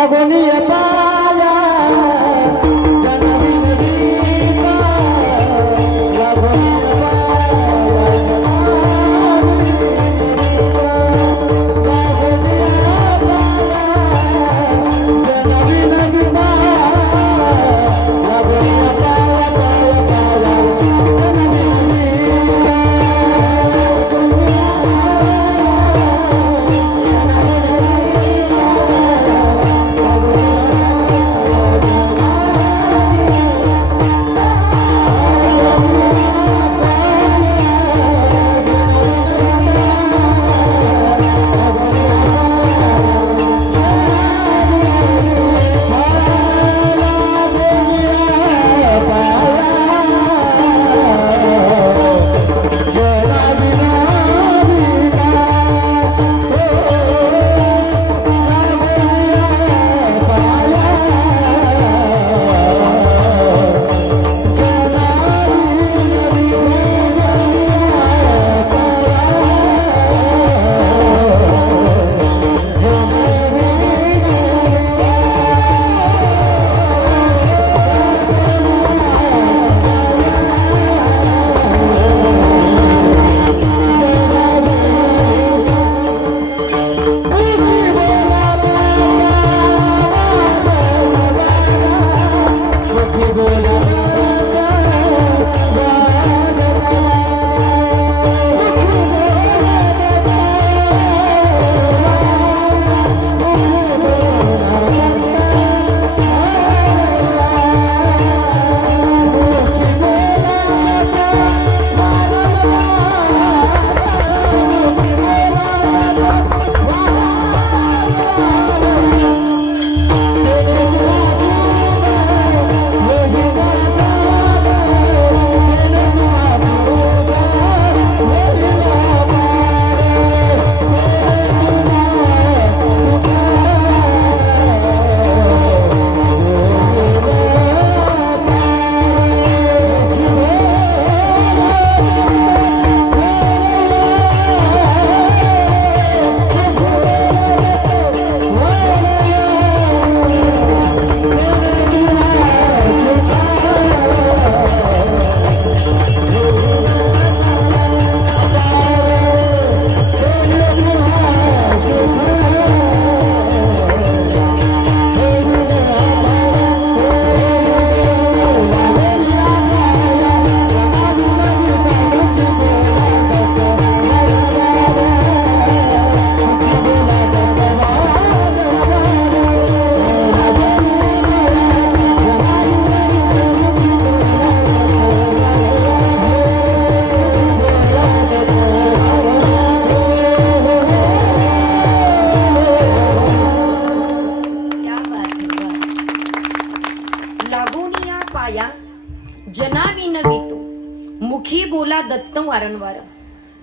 मुखी बोला दत्त वारंवार.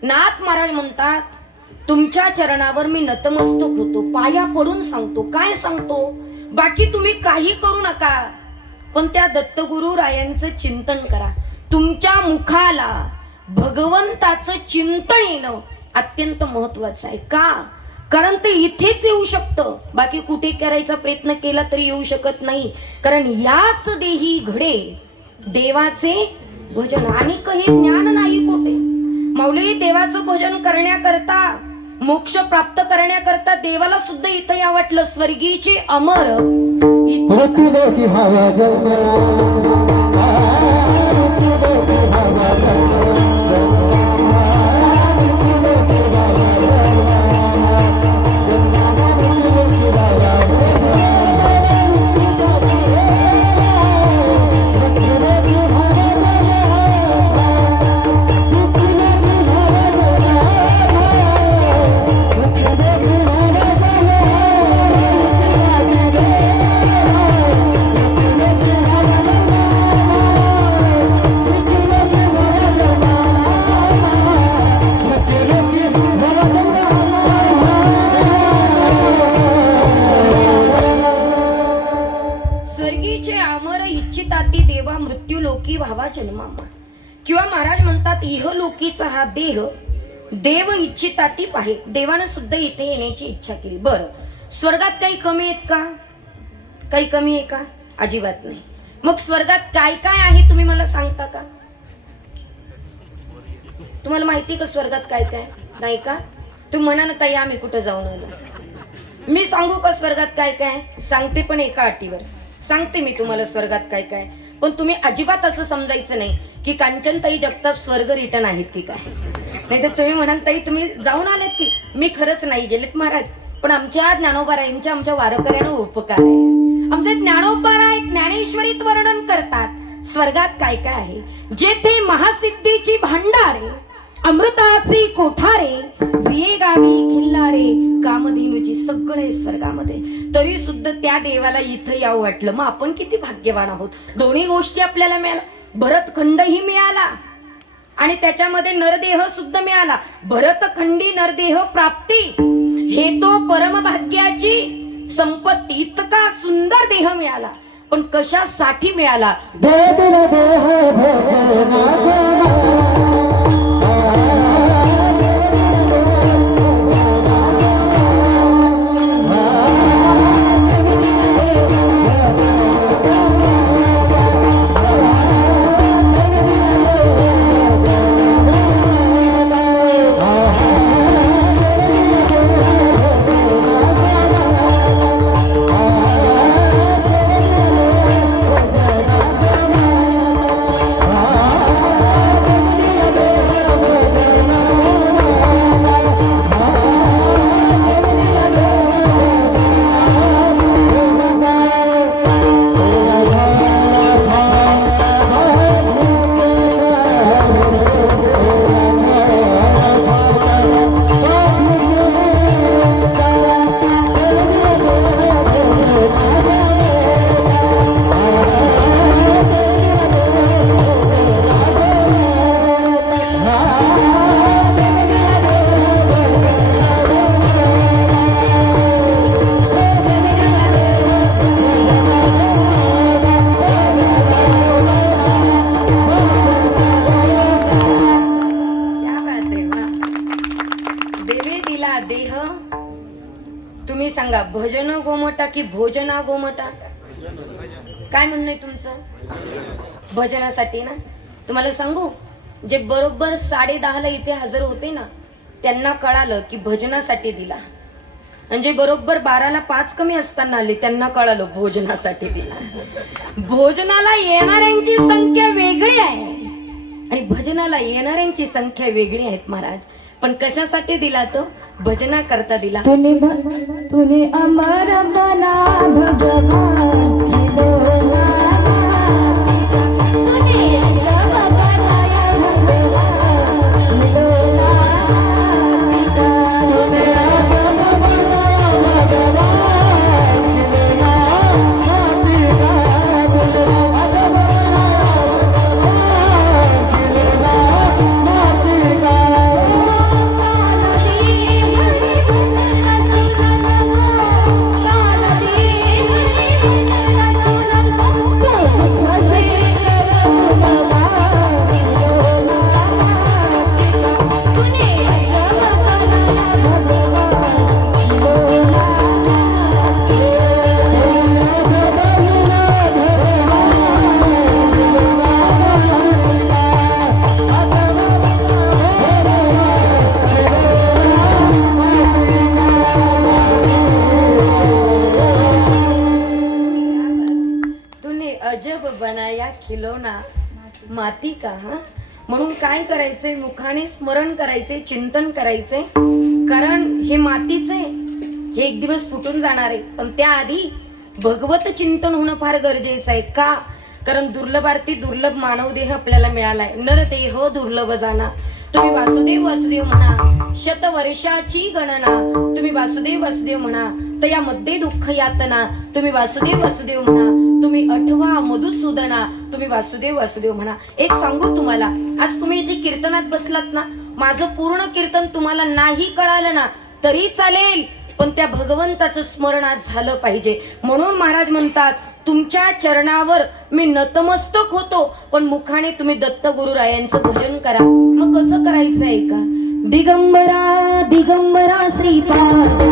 नाथ महाराज म्हणतात, तुमच्या चरणावर मी नतमस्तक होतो, पाया पडून सांगतो. काय सांगतो? बाकी तुम्ही काही करू नका, पण त्या दत्तगुरु रायांचं चिंतन करा. तुमच्या मुखाला भगवंताचं चिंतन येणं अत्यंत महत्वाचं आहे. का? कारण ते इथेच येऊ शकतं, बाकी कुठे करायचा प्रयत्न केला तरी येऊ शकत नाही. कारण याच देही घडे देवाचे भजन. आणि काही ज्ञान नाही कोठे. माऊली, देवाचं भजन करण्याकरता, मोक्ष प्राप्त करण्याकरता देवाला सुद्धा इथं या वाटलं. स्वर्गीचे अमर भावा जन्मामा. किंवा महाराज म्हणतात, इहलोकीचा हा देह देव इच्छिताती पाहे. देवानं सुद्धा इथे येण्याची इच्छा केली. बरं, स्वर्गात काही कमी आहेत का? काही कमी आहे का? अजिबात नाही. मग स्वर्गात काय काय आहे तुम्ही मला सांगता का? तुम्हाला माहिती का स्वर्गात काय काय नाही का? तुम्ही म्हणा ना ताई, आम्ही कुठं जाऊन आलो. मी सांगू का स्वर्गात काय काय? सांगते, पण एका अटीवर सांगते मी तुम्हाला स्वर्गात काय काय. पण तुम्ही अजिबात असं समजायचं नाही की कांचनताई जगताप स्वर्ग रिटर्न आहेत की काय. नाही तर तुम्ही म्हणाल, ताई तुम्ही जाऊन आलेत की? मी खरंच नाही गेलेत महाराज, पण आमच्या ज्ञानोबारायांच्या, आमच्या वारकऱ्यांना उपकार आहे. आमचे ज्ञानोबाराय ज्ञानेश्वरीत वर्णन करतात स्वर्गात काय काय आहे. जेथे महासिद्धीची भांडारे, अमृताची कोठारे, जिये गावी खिल्लारे, कामधेनूची, सगळे स्वर्गामध्ये. तरी सुद्धा त्या देवाला इथं यावं वाटलं. मग आपण किती भाग्यवान आहोत. दोन्ही गोष्टी आपल्याला मिळाल्या. भरतखंडही मिळाला आणि त्याच्यामध्ये नरदेह सुद्धा मिळाला. भरतखंडी नरदेह प्राप्ती हे तो परमभाग्याची संपत्ती. इतका सुंदर देह मिळाला, पण कशासाठी मिळाला? तुम्ही सांगा, भजन गोमटा की भोजना गोमटा? काय म्हणणं आहे तुमचं? भजनासाठी ना. तुम्हाला सांगू, जे बरोबर 10:30ला इथे हजर होते ना, त्यांना कळालं की भजनासाठी दिला. म्हणजे बरोबर 12ला 5 कमी असताना आले, त्यांना कळालं भोजनासाठी दिला. भोजनाला येणाऱ्यांची संख्या वेगळी आहे आणि भजनाला येणाऱ्यांची संख्या वेगळी आहेत महाराज. पण कशासाठी दिला तो? भजना करता दिला. तूने अमर मना भगवान माती का? हा, म्हणून काय करायचंय? मुखाने स्मरण करायचंय, चिंतन करायचंय, कारण हे मातीच आहे, हे एक दिवस फुटून जाणार आहे. पण त्याआधी भगवत चिंतन होणं फार गरजेचं आहे. का? कारण दुर्लभार्थी दुर्लभ मानव देह आपल्याला मिळालाय. नरदेह दुर्लभ जाना. तुम्ही वासुदेव वासुदेव म्हणा, शतवर्षाची गणना. तुम्ही वासुदेव वासुदेव म्हणा, तर यामध्ये दुःख यातना. तुम्ही वासुदेव वासुदेव म्हणा, तुम्ही अठवा मधुसूदना. तुम्ही वासुदेव वासुदेव म्हणा. एक सांगू तुम्हाला, आज तुम्ही इथे कीर्तनात बसलात ना, माझं पूर्ण कीर्तन तुम्हाला नाही कळालं ना तरी चालेल, पण त्या भगवंताचं स्मरण आज झालं पाहिजे. म्हणून महाराज म्हणतात, तुमच्या चरणावर मी नतमस्तक होतो, पण मुखाने तुम्ही दत्त गुरुरायांचं भजन करा. मग कसं करायचं आहे का? दिगंबरा दिगंबरा श्रीपाद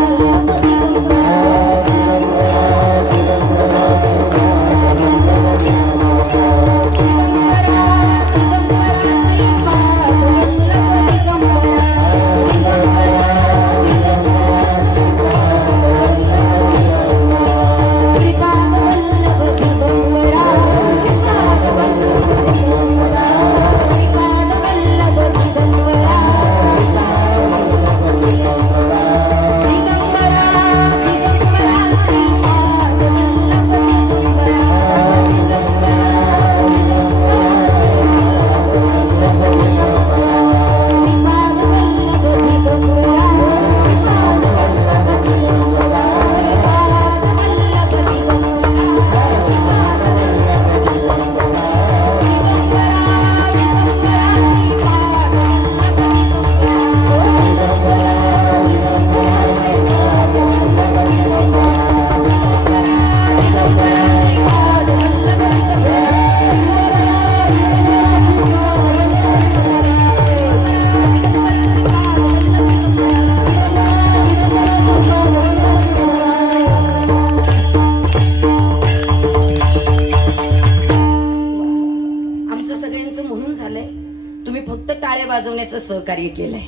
वाजवण्याचं सहकार्य केलंय.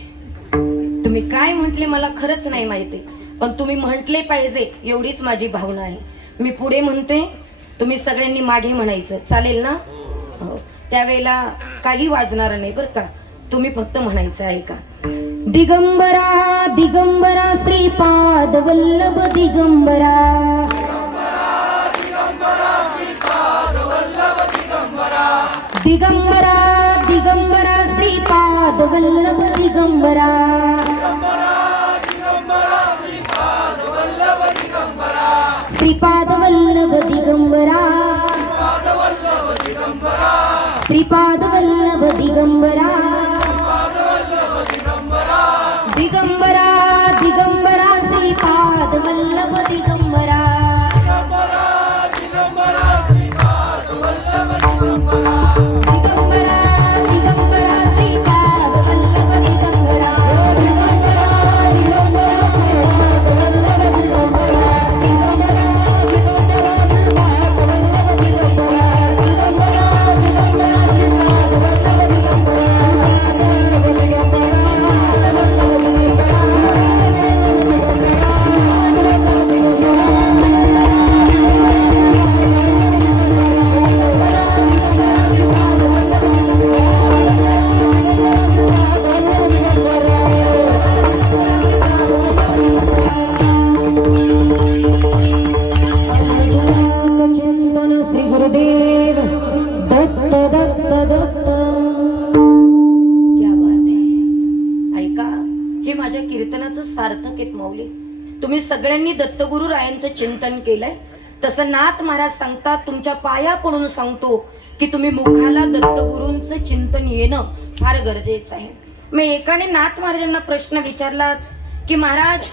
तुम्ही काय म्हटले मला खरंच नाही माहिती, पण तुम्ही म्हटले पाहिजे एवढीच माझी भावना आहे. मी पुढे म्हणते, तुम्ही सगळ्यांनी मागे म्हणायचं. चालेल ना? हो. त्यावेळेला काही वाजणार नाही बरं का. तुम्ही फक्त म्हणायचं आहे का? दिगंबरा दिगंबरा श्रीपाद वल्लभ दिगंबरा. दिगंबरा दिगंबरा श्रीपाद वल्लभ दिगंबरा. श्रीपाद वल्लभ दिगंबरा. श्रीपाद वल्लभ दिगंबरा. दिगंबरा दिगंबरा श्रीपाद वल्लभ दिगंबरा. तुम्ही सगळ्यांनी दत्तगुरु रायांचं चिंतन केलंय. तसं नाथ महाराज सांगतात, तुमच्या पाया पडून सांगतो की तुम्ही मुखाला दत्तगुरूंचं चिंतन येणं फार गरजेचं आहे. मी एकाने नाथ महाराजांना प्रश्न विचारला की महाराज,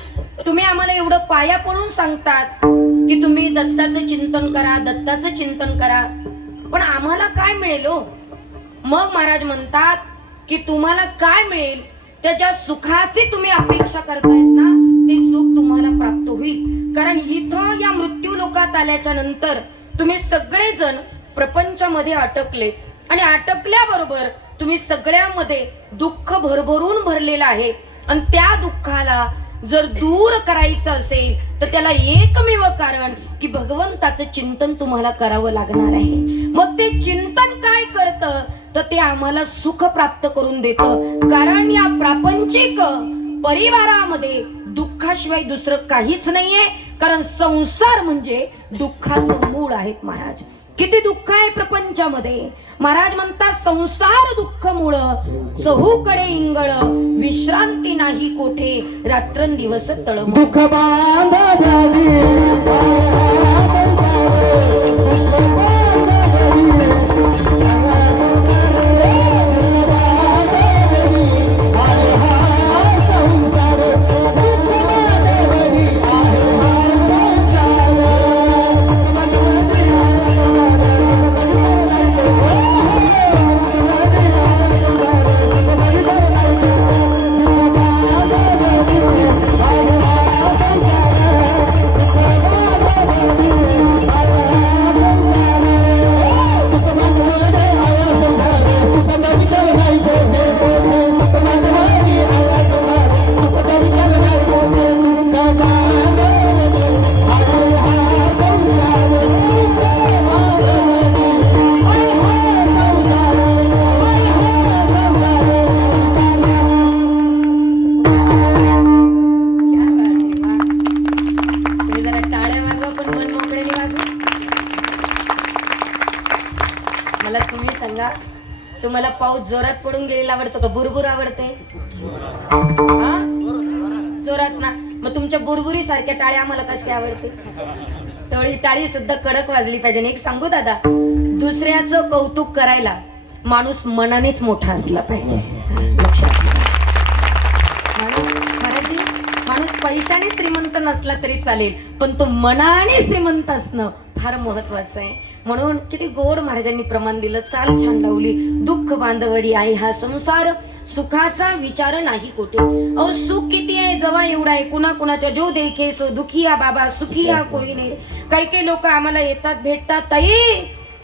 तुम्ही आम्हाला एवढं पाया पडून सांगतात की तुम्ही दत्ताचं चिंतन करा, दत्ताचं चिंतन करा, पण आम्हाला काय मिळेल हो? मग महाराज म्हणतात की तुम्हाला काय मिळेल, त्याच्या सुखाची तुम्ही अपेक्षा करतायत ना, ते सुख तुम्हाला प्राप्त होईल. कारण इथं या मृत्यू लोकात आल्याच्या नंतर तुम्ही सगळेजण प्रपंचामध्ये अटकले आणि अटकल्याबरोबर तुम्ही सगळ्यामध्ये दुःख भरभरून भरलेलं आहे. आणि त्या दुःखाला जर दूर करायचं असेल तर त्याला एकमेव कारण की भगवंताचं चिंतन तुम्हाला करावं लागणार आहे. मग ते चिंतन काय करतं तर ते आम्हाला सुख प्राप्त करून देतं. कारण या प्रापंचिक परिवारामध्ये दुःखाशिवाय दुसरं काहीच नाहीये. कारण संसार म्हणजे दुःखाचं मूळ आहे महाराज. किती दुःख आहे प्रपंचामध्ये. महाराज म्हणतात संसार दुःख मूळ, चहूकडे इंगळ, विश्रांती नाही कोठे, रात्रंदिवस तळमळ. दुःख बांधवी मला तुम्ही सांगा, तुम्हाला पाऊस जोरात पडून गेलेला आवडतो का बुरबुर आवडते? हा जोरात ना. मग तुमच्या बुरबुरी सारख्या टाळ्या आम्हाला कशा काय आवडते? टाळी सुद्धा कडक वाजली पाहिजे. एक सांगू दादा, दुसऱ्याचं कौतुक करायला माणूस मनानेच मोठा असला पाहिजे. लक्षात माणूस पैशाने श्रीमंत नसला तरी चालेल, पण तो मनाने श्रीमंत असणं फार महत्वाचं आहे. म्हणून किती गोड महाराजांनी प्रमाण दिलं. चाल छान लावली. दुःख बांधवडी आहे हा संसार, सुखाचा विचार नाही कोठे. अहो सुख किती आहे जवा एवढा आहे. कुणा कुणाच्या जो देखे सो दुखिया बाबा सुखिया कोई नाही. काही काही लोक आम्हाला येतात भेटतात, ताई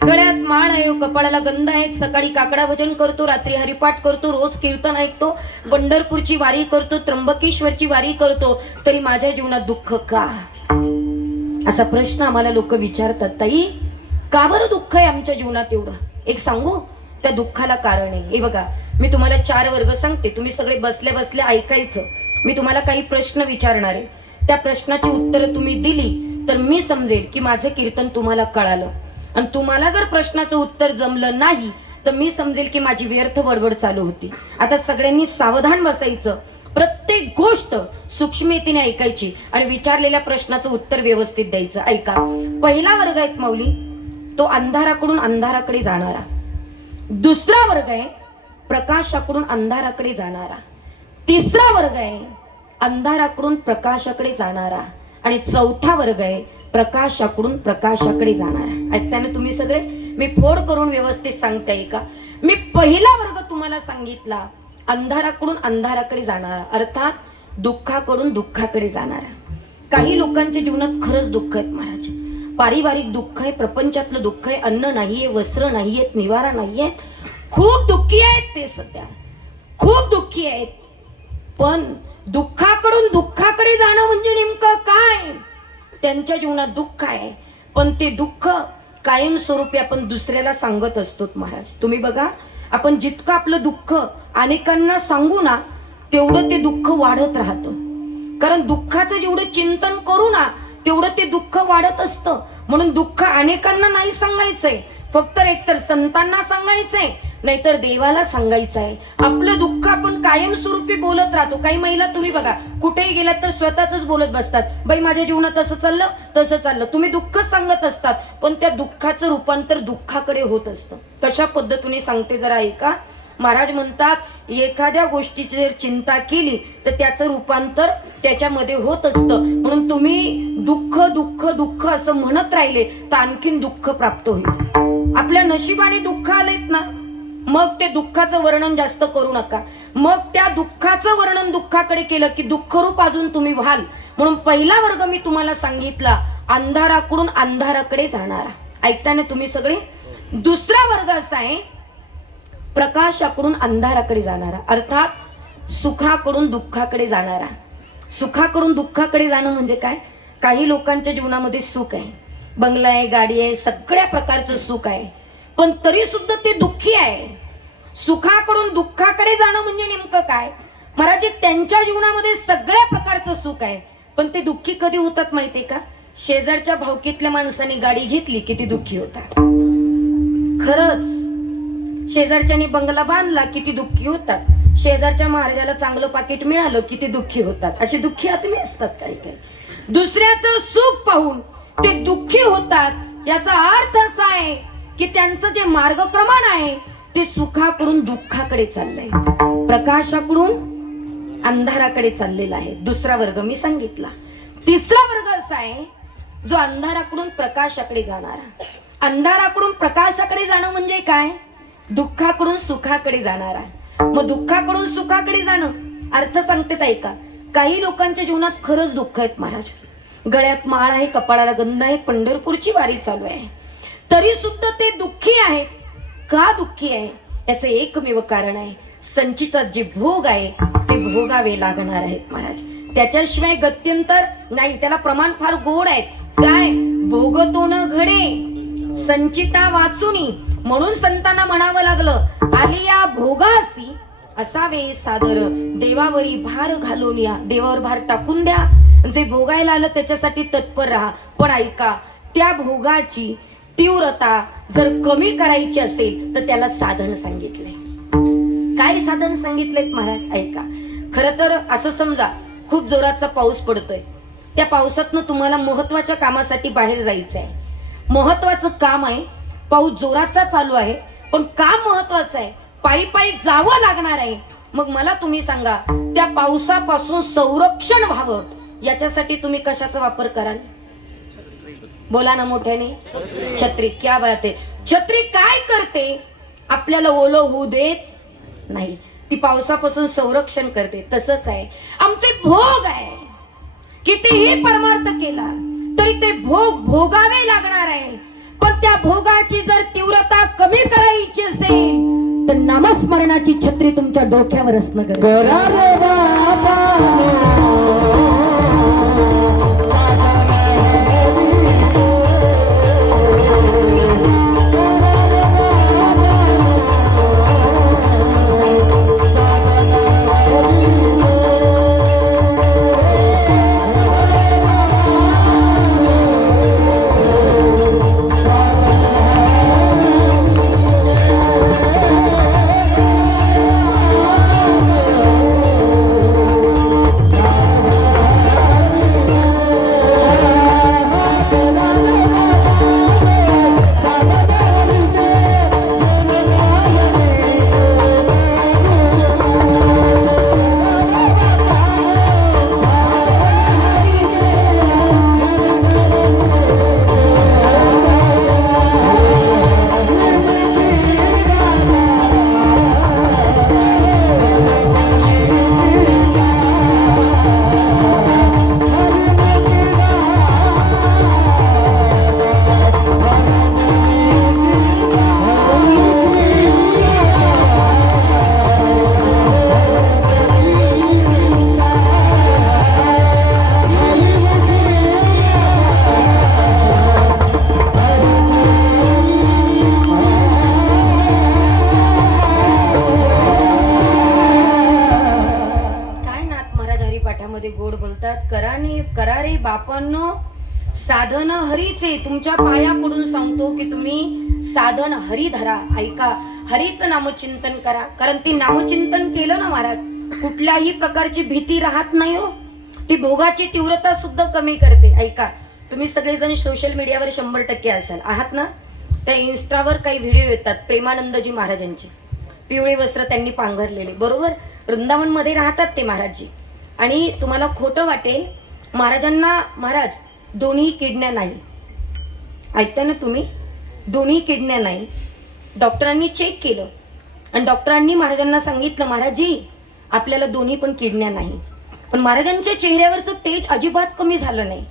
गळ्यात माळ आहे, कपाळाला गंध आहे, सकाळी काकडा भजन करतो, रात्री हरिपाठ करतो, रोज कीर्तन ऐकतो, पंढरपूरची वारी करतो, त्र्यंबकेश्वरची वारी करतो, तरी माझ्या जीवनात दुःख का? असा प्रश्न आम्हाला लोक विचारतात. ताई का बरं दुःख आहे आमच्या जीवनात एवढं? एक सांगू, त्या दुःखाला कारण आहे. हे बघा, मी तुम्हाला 4 वर्ग सांगते, तुम्ही सगळे बसल्या बसल्या ऐकायचं. मी तुम्हाला काही प्रश्न विचारणार आहे. त्या प्रश्नाची उत्तरं तुम्ही दिली तर मी समजेल की माझं कीर्तन तुम्हाला कळालं. आणि तुम्हाला जर प्रश्नाचं उत्तर जमलं नाही तर मी समजेल की माझी व्यर्थ बडबड चालू होती. आता सगळ्यांनी सावधान बसायचं. प्रत्येक गोष्ट सूक्ष्मतेने ऐकायची आणि विचारलेल्या प्रश्नाचं उत्तर व्यवस्थित द्यायचं. ऐका, पहिला वर्ग आहे माऊली, तो अंधाराकडून अंधाराकडे जाणारा. दुसरा वर्ग आहे प्रकाशाकडून अंधाराकडे जाणारा. तिसरा वर्ग आहे अंधाराकडून प्रकाशाकडे जाणारा. आणि चौथा वर्ग आहे प्रकाशाकडून प्रकाशाकडे जाणारा. ऐकताना तुम्ही सगळे मी फोड करून व्यवस्थित सांगते का? मी पहिला वर्ग तुम्हाला सांगितला, अंधाराकडून अंधाराकडे जाणारा, अर्थात दुःखाकडून दुःखाकडे जाणारा. काही लोकांच्या जीवनात खरंच दुःख आहेत महाराज. पारिवारिक दुःख आहे, प्रपंचातलं दुःख आहे, अन्न नाहीये, वस्त्र नाहीयेत, निवारा नाहीये, खूप दुःखी आहेत ते. सध्या खूप दुःखी आहेत. पण दुःखाकडून दुःखाकडे जाणं म्हणजे नेमकं काय? त्यांच्या जीवनात दुःख आहे, पण ते दुःख कायमस्वरूपी आपण दुसऱ्याला सांगत असतो महाराज. तुम्ही बघा, आपण जितकं आपलं दुःख अनेकांना सांगू ना तेवढं ते दुःख वाढत राहतं. कारण दुःखाचं जेवढं चिंतन करू ना तेवढं ते दुःख वाढत असतं. म्हणून दुःख अनेकांना नाही सांगायचंय, फक्त एकतर संतांना सांगायचंय, नाहीतर देवाला सांगायचं आहे. आपलं दुःख आपण कायमस्वरूपी बोलत राहतो. काही महिला तुम्ही बघा, कुठेही गेलात तर स्वतःच बोलत बसतात, बाई माझ्या जीवनात असं चाललं तसं चाललं. तुम्ही दुःख सांगत असतात, पण त्या दुःखाचं रूपांतर दुःखाकडे होत असतं. कशा पद्धतीने सांगते जरा ऐका. महाराज म्हणतात, एखाद्या गोष्टीची जर चिंता केली तर त्याचं रूपांतर त्याच्यामध्ये होत असतं. म्हणून तुम्ही दुःख दुःख दुःख असं म्हणत राहिले तर आणखीन दुःख प्राप्त होईल. आपल्या नशिबाने दुःख आलेत ना, मग ते दुःखाचं वर्णन जास्त करू नका. मग त्या दुःखाचं वर्णन दुःखाकडे केलं की दुःखरूप अजून तुम्ही व्हाल. म्हणून पहिला वर्ग मी तुम्हाला सांगितला, अंधाराकडून अंधाराकडे जाणारा. ऐकताना तुम्ही सगळे. दुसरा वर्ग असा आहे प्रकाशाकडून अंधाराकडे जाणारा, अर्थात सुखाकडून दुःखाकडे जाणारा. सुखाकडून दुःखाकडे जाणं म्हणजे काय? काही लोकांच्या जीवनामध्ये सुख आहे, बंगला आहे, गाडी आहे, सगळ्या प्रकारचं सुख आहे, पण तरी सुद्धा ते दुःखी आहे. सुखाकडून दुःखाकडे जाणं म्हणजे नेमकं काय? महाराज त्यांच्या जीवनामध्ये सगळ्या प्रकारचं सुख आहे, पण ते दुःखी कधी होतात माहितीये का? शेजारच्या भावकीतल्या माणसाने गाडी घेतली की ती दुःखी होतात. खरंच शेजारच्यानी बंगला बांधला की ती दुःखी होतात. शेजारच्या महाराजाला चांगलं पाकिट मिळालं की ते दुःखी होतात. असे दुःखी आत्मे असतात काही काही. दुसऱ्याचं सुख पाहून ते दुःखी होतात. याचा अर्थ असा आहे की त्यांचं जे मार्गक्रमण आहे ते सुखाकडून दुःखाकडे चाललंय, प्रकाशाकडून अंधाराकडे चाललेला आहे. दुसरा वर्ग मी सांगितला. तिसरा वर्ग असा आहे जो अंधाराकडून प्रकाशाकडे जाणारा. अंधाराकडून प्रकाशाकडे जाणं म्हणजे काय? दुःखाकडून सुखाकडे जाणारा. मग दुःखाकडून सुखाकडे जाणं अर्थ सांगते ताई का? काही लोकांच्या जीवनात खरंच दुःख आहेत महाराज. गळ्यात माळ आहे, कपाळाला गंध आहे, पंढरपूरची वारी चालू आहे, तरी सुद्धा ते दुःखी आहेत. का दुःखी आहे? याचं एकमेव कारण आहे, संचितात जे भोग आहे ते भोगावे लागणार आहेत महाराज. त्याच्याशिवाय गत्यंतर नाही. त्याला प्रमाण फार गोड आहेत. काय? भोगतो न घडे संचिता वाचुनी. म्हणून संतांना म्हणावं लागलं, आली या भोगासी असावे सादर, देवावरी भार घालून या. देवावर भार टाकून द्या. जे भोगायला आलं त्याच्यासाठी तत्पर राहा. पण ऐका, त्या भोगाची तीव्रता जर कमी करायची असेल तर त्याला साधन सांगितलंय. काय साधन सांगितलेत महाराज? ऐका. खरं तर असं समजा, खूप जोराचा पाऊस पडतोय. त्या पावसातनं तुम्हाला महत्वाच्या कामासाठी बाहेर जायचं आहे. महत्वाचं काम आहे, पाऊस जोराचा चालू आहे, पण काम महत्वाचं आहे, पायी पायी जावं लागणार आहे. मग मला तुम्ही सांगा, त्या पावसापासून संरक्षण व्हावं याच्यासाठी तुम्ही कशाचा वापर कराल? बोला ना मोठ्याने. छत्री. क्या बात आहे. छत्री काय करते? आपल्याला ओलं होऊ देत नाही, ती पावसापासून संरक्षण करते. तसंच आहे आमचे भोग आहे. कितीही परमार्थ केला तरी ते भोग भोगावे लागणार आहे. पण त्या भोगाची जर तीव्रता कमी करायची असेल तर नामस्मरणाची छत्री तुमच्या डोक्यावर असणं गरजेचं आहे. गोड बोलतात. करा रे बापांनो साधन हरीचे. तुमच्या पाया पडून सांगतो की तुम्ही साधन हरी धरा. ऐका, हरीचं नामचिंतन करा. कारण ती नामचिंतन केलं ना महाराज, कुठल्याही प्रकारची भीती राहत नाही हो. ती भोगाची तीव्रता सुद्धा कमी करते. ऐका, तुम्ही सगळेजण सोशल मीडियावर 100% असाल, आहात ना? त्या इन्स्टावर काही व्हिडिओ येतात प्रेमानंदजी महाराजांचे. पिवळे वस्त्र त्यांनी पांघरलेले, बरोबर? वृंदावन मध्ये राहतात ते महाराजजी. आणि तुम्हाला खोटं वाटेल, महाराजांना महाराज दोन्ही किडण्या नाही. ऐकता ना तुम्ही? दोन्ही किडण्या नाही. डॉक्टरांनी चेक केलं आणि डॉक्टरांनी महाराजांना सांगितलं, महाराजजी आपल्याला दोन्ही पण किडण्या नाही. पण महाराजांच्या चेहऱ्यावरचं तेज अजिबात कमी झालं नाही.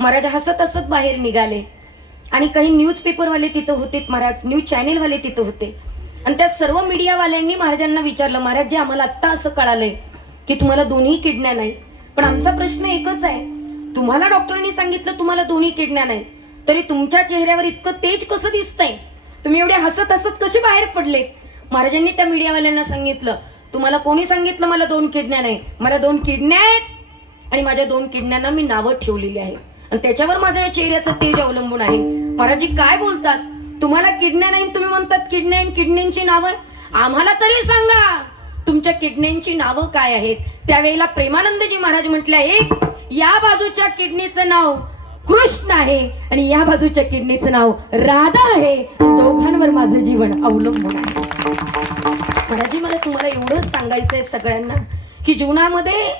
महाराज हसत हसत बाहेर निघाले आणि काही न्यूजपेपरवाले तिथं होते महाराज, न्यूज चॅनेलवाले तिथं होते. आणि त्या सर्व मीडियावाल्यांनी महाराजांना विचारलं, महाराज जे आम्हाला आत्ता असं कळालंय की तुम्हाला दोन्ही किडण्या नाही, पण आमचा प्रश्न एकच आहे, तुम्हाला डॉक्टरांनी सांगितलं तुम्हाला दोन्ही किडण्या नाही, तरी तुमच्या चेहऱ्यावर इतकं तेज कसं दिसतंय? तुम्ही एवढे हसत हसत कसे बाहेर पडले? महाराजांनी त्या मीडियावाल्यांना सांगितलं, तुम्हाला कोणी सांगितलं मला 2 किडण्या नाही? मला 2 किडण्या आहेत आणि माझ्या 2 किडण्यांना मी नावं ठेवलेली आहेत आणि त्याच्यावर माझ्या या चेहऱ्याचं तेज अवलंबून आहे. महाराजी काय बोलतात? तुम्हाला किडण्या नाही, तुम्ही म्हणतात किडण्या आणि किडण्यांची नावं. आम्हाला तरी सांगा तुमच्या किडण्यांची नावं काय आहेत? त्यावेळेला प्रेमानंदजी महाराज म्हटले, एक या बाजूच्या किडनीचं नाव कृष्ण आहे आणि या बाजूच्या किडनीचं नाव राधा आहे. दोघांवर माझं जीवन अवलंबून आहे. महाराजी मला तुम्हाला एवढंच सांगायचंय सगळ्यांना की जीवनामध्ये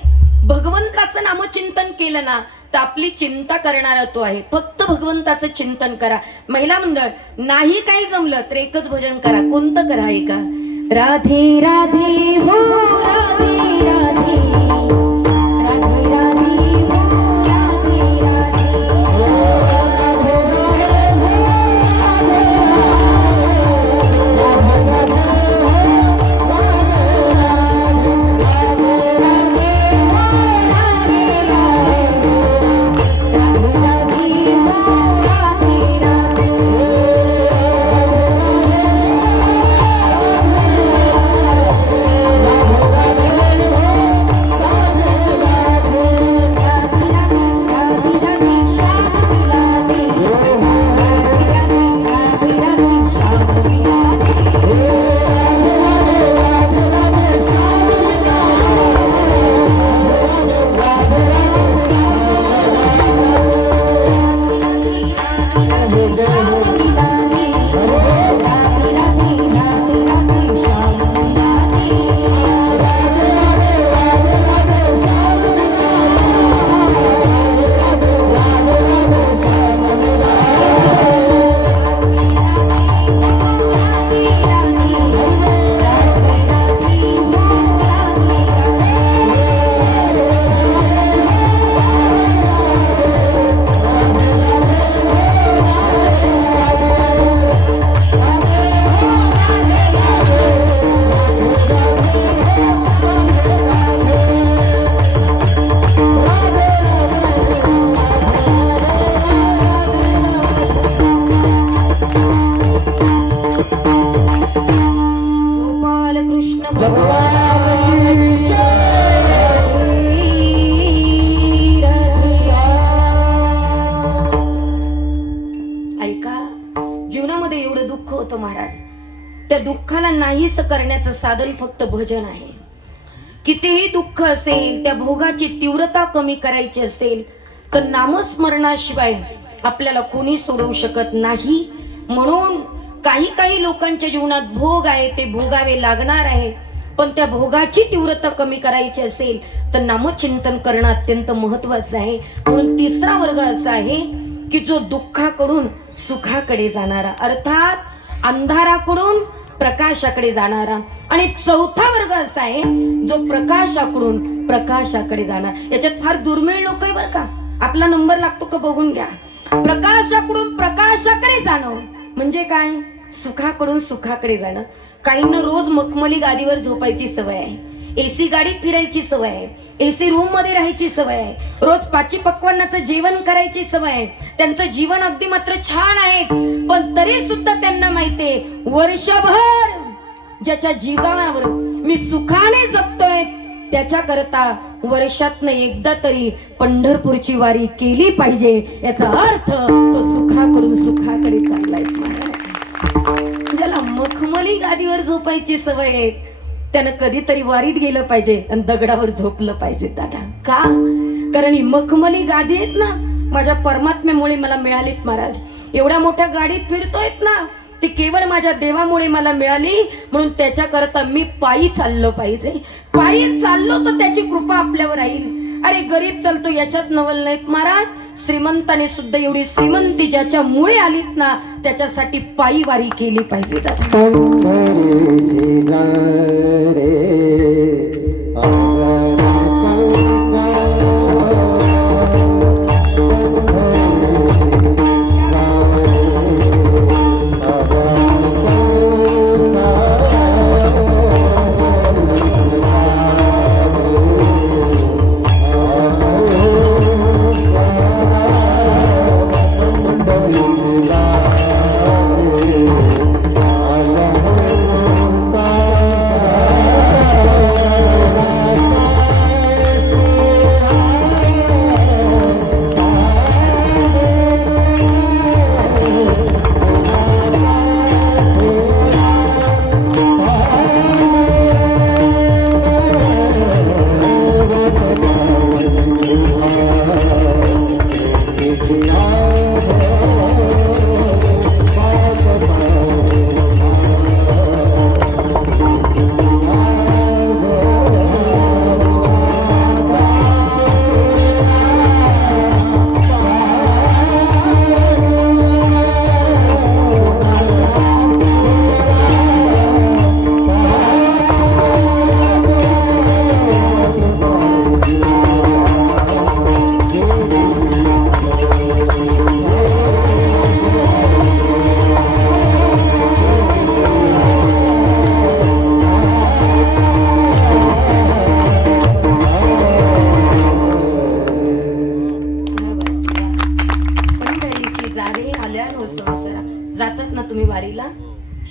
भगवंताचं नामचिंतन केलं ना तर आपली चिंता करणारा तो आहे. फक्त भगवंताचं चिंतन करा. महिला मंडळ, नाही काही जमलं तर एकच भजन करा. कोणतं करा? आहे का? राधे राधे हो राधे राधे राधे राधे हो राधे त्या दुःखाला नाहीस करण्याचं साधन फक्त भजन आहे. कितीही दुःख असेल, त्या भोगाची तीव्रता कमी करायची असेल तर नामस्मरणाशिवाय आपल्याला कोणी सोडवू शकत नाही. म्हणून काही काही लोकांच्या जीवनात भोग आहे, ते भोगावे लागणार आहे. पण त्या भोगाची तीव्रता कमी करायची असेल तर नामचिंतन करणं अत्यंत महत्वाचं आहे. म्हणून तिसरा वर्ग असा आहे की जो दुःखाकडून सुखाकडे जाणारा, अर्थात अंधाराकडून प्रकाशाकडे जाणारा. आणि चौथा वर्ग असा आहे जो प्रकाशाकडून प्रकाशाकडे जाणार. याच्यात फार दुर्मिळ लोक आहे बरं का. आपला नंबर लागतो का बघून घ्या. प्रकाशाकडून प्रकाशाकडे जाणं म्हणजे काय? सुखाकडून सुखाकडे जाणं. काहींना रोज मखमली गादीवर झोपायची सवय आहे, एसी गाडीत फिरायची सवय आहे, एसी रूम मध्ये राहायची सवय आहे, रोज 5 पक्वान्नाचं जेवण करायची सवय आहे. त्यांचं जीवन अगदी मात्र छान आहे, पण तरी सुद्धा त्यांना माहितीये वर्षभर ज्याच्या जीवनावर मी सुखाने जगतोय त्याच्याकरता वर्षातनं एकदा तरी पंढरपूरची वारी केली पाहिजे. याचा अर्थ तो सुखाकडून सुखाकडे चाललाय. ज्याला मखमली गादीवर झोपायची सवय आहे त्यानं कधीतरी वारीत गेलं पाहिजे आणि दगडावर झोपलं पाहिजे. दादा का? कारण ही मखमली गादी आहेत ना माझ्या परमात्म्यामुळे मला मिळालीत महाराज. एवढ्या मोठ्या गाडीत फिरतोयत ना ती केवळ माझ्या देवामुळे मला मिळाली. म्हणून त्याच्याकरता मी पायी चाललो पाहिजे. पायी चाललो तर त्याची कृपा आपल्यावर राहील. अरे गरीब चालतो याच्यात नवल नाहीत महाराज. श्रीमंताने सुद्धा एवढी श्रीमंती ज्याच्यामुळे आलीत ना त्याच्यासाठी पायी वारी केली पाहिजे.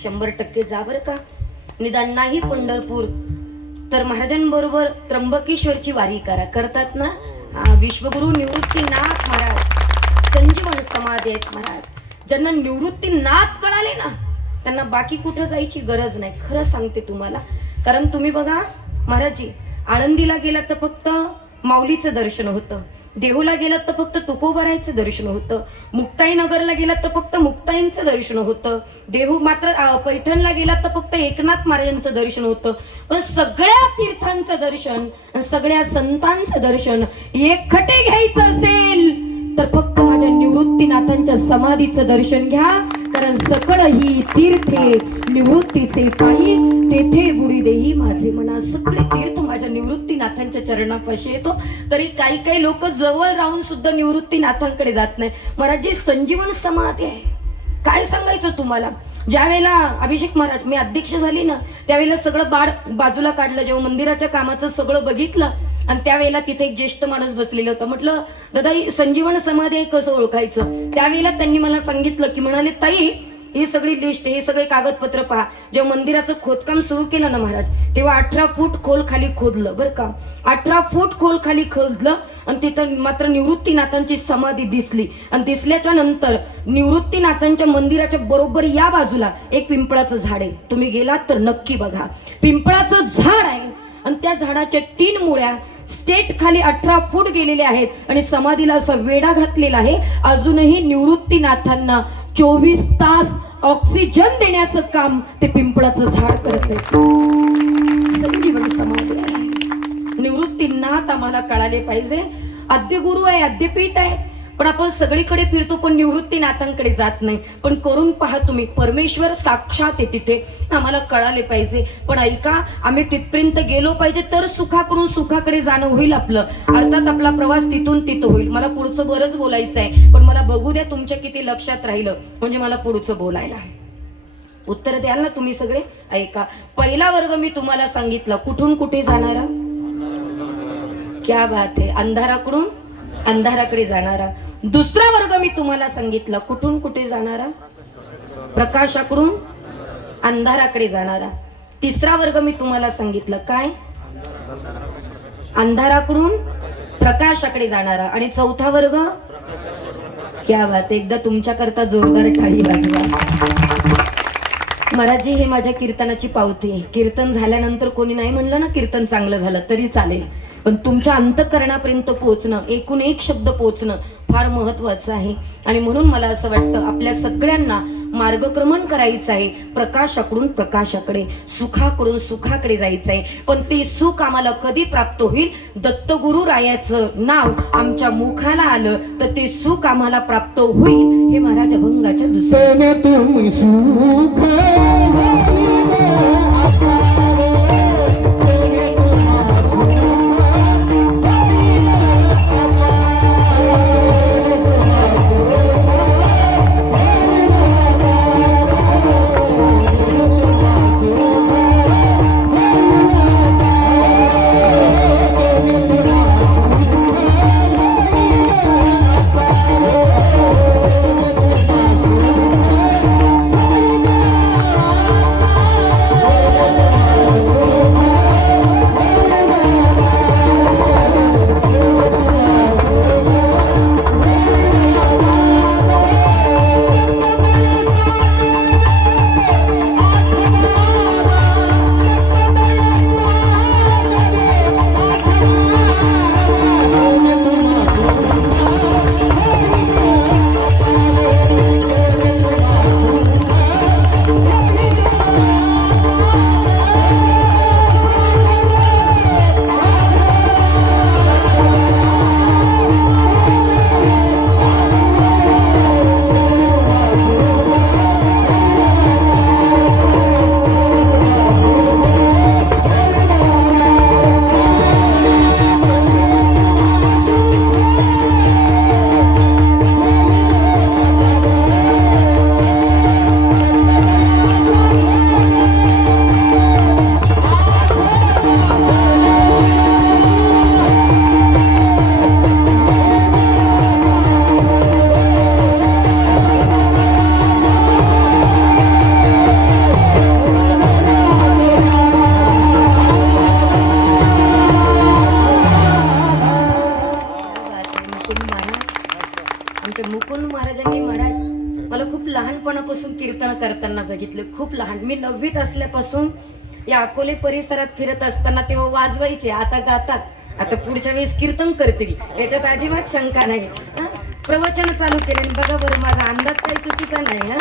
100% जा बरं का. निदान नाही पंढरपूर तर महाराजांबरोबर त्र्यंबकेश्वरची वारी करा. करतात ना. विश्वगुरु निवृत्तीनाथ महाराज संजीवन समाधी आहेत महाराज. ज्यांना निवृत्तीनाथ कळाले ना त्यांना बाकी कुठं जायची गरज नाही. खरं सांगते तुम्हाला. कारण तुम्ही बघा महाराजजी, आळंदीला गेला तर फक्त माऊलीचं दर्शन होतं, देहूला गेलात तर फक्त तुकोबारायचं दर्शन होतं, मुक्ताईनगरला गेलात तर फक्त मुक्ताईंचं दर्शन होतं, देहू मात्र पैठणला गेलात तर फक्त एकनाथ महाराजांचं दर्शन होतं. पण सगळ्या तीर्थांचं दर्शन, सगळ्या संतांचं दर्शन एकखटे घ्यायचं असेल तर फक्त माझ्या निवृत्तीनाथांच्या समाधीचं दर्शन घ्या. कारण सकळ ही तीर्थे निवृत्तीचे पायी, तेथे बुडी देई माझे मना. सगळे तीर्थ माझ्या निवृत्तीनाथांच्या चरणापाशी येतो. तरी काही लोक जवळ राहून सुद्धा निवृत्तीनाथांकडे जात नाही. महाराज जी संजीवन समाधी आहे. काय सांगायचं तुम्हाला. ज्या वेळेला अभिषेक महाराज मी अध्यक्ष झाली ना त्यावेळेला सगळं बाजूला काढलं. जेव्हा मंदिराच्या कामाचं सगळं बघितलं आणि त्यावेळेला तिथे एक ज्येष्ठ माणूस बसलेला होता. म्हटलं दादा ही संजीवन समाधी आहे कसं ओळखायचं. त्यावेळेला त्यांनी मला सांगितलं की म्हणाले ताई ही सगळी लिस्ट, हे सगळे कागदपत्र पहा. जेव्हा मंदिराचं खोदकाम सुरू केलं ना महाराज तेव्हा 18 फूट खोल खाली खोदलं बरं का. 18 फूट खोल खाली खोदलं आणि तिथं मात्र निवृत्तीनाथांची समाधी दिसली. आणि दिसल्याच्या नंतर निवृत्तीनाथांच्या मंदिराच्या बरोबर या बाजूला एक पिंपळाचं झाड आहे. तुम्ही गेलात तर नक्की बघा. पिंपळाचं झाड आहे आणि त्या झाडाच्या 3 मुळ्या स्टेट खाली 18 फूट गेलेले आहेत आणि समाधीला असा वेढा घातलेला आहे. अजूनही निवृत्तीनाथांना 24 तास ऑक्सिजन देण्याचं काम ते पिंपळाचं झाड करते. संजीवन समाधी आहे. निवृत्तीनाथ आम्हाला कळाले पाहिजे. आद्य गुरु आहे, आद्यपीठ आहे, पण आपण सगळीकडे फिरतो पण निवृत्तीनाथांकडे जात नाही. पण करून पहा तुम्ही, परमेश्वर साक्षात आहे तिथे. आम्हाला कळाले पाहिजे. पण ऐका, आम्ही तिथपर्यंत गेलो पाहिजे तर सुखाकडून सुखाकडे जाणं होईल आपलं. अर्थात आपला प्रवास तिथून तिथं होईल. मला पुढचं बरंच बोलायचं आहे पण मला बघू द्या तुमच्या किती लक्षात राहिलं म्हणजे मला पुढचं बोलायला. उत्तर द्याल ना तुम्ही सगळे. ऐका, पहिला वर्ग मी तुम्हाला सांगितलं कुठून कुठे जाणारा. क्या बात आहे. अंधाराकडून अंधाराकडे जाणारा. दुसरा वर्ग मी तुम्हाला सांगितलं कुठून कुठे जाणारा. प्रकाशाकडून अंधाराकडे जाणारा. तिसरा वर्ग मी तुम्हाला सांगितलं काय. अंधाराकडून प्रकाशाकडे जाणारा. आणि चौथा वर्ग क्या बात. एकदा तुमच्या करता जोरदार टाळी वाजवा. महाराजी हे माझ्या कीर्तनाची पावती आहे. कीर्तन झाल्यानंतर कोणी नाही म्हणलं ना कीर्तन चांगलं झालं तरी चालेल, पण तुमच्या अंतःकरणापर्यंत पोहोचणं, एकूण एक शब्द पोहोचणं फार महत्वाचं आहे. आणि म्हणून मला असं वाटतं आपल्या सगळ्यांना मार्गक्रमण करायचं आहे. प्रकाशाकडून प्रकाशाकडे, सुखाकडून सुखाकडे जायचं आहे. पण ते सुख आम्हाला कधी प्राप्त होईल. दत्तगुरु रायाचं नाव आमच्या मुखाला आलं तर ते सुख आम्हाला प्राप्त होईल. हे महाराज अभंगाच्या दुसऱ्या तुम सुख कीर्तन करताना बघितले, खूप लहान. मी 9वीत असल्यापासून या अकोले परिसरात फिरत असताना तेव्हा वाजवायचे, आता गातात. आता पुढच्या वेळेस कीर्तन करतील, याच्यात अजिबात शंका नाही. प्रवचन चालू केले, बघा बरं माझा अंदाज काही चुकीचा नाही,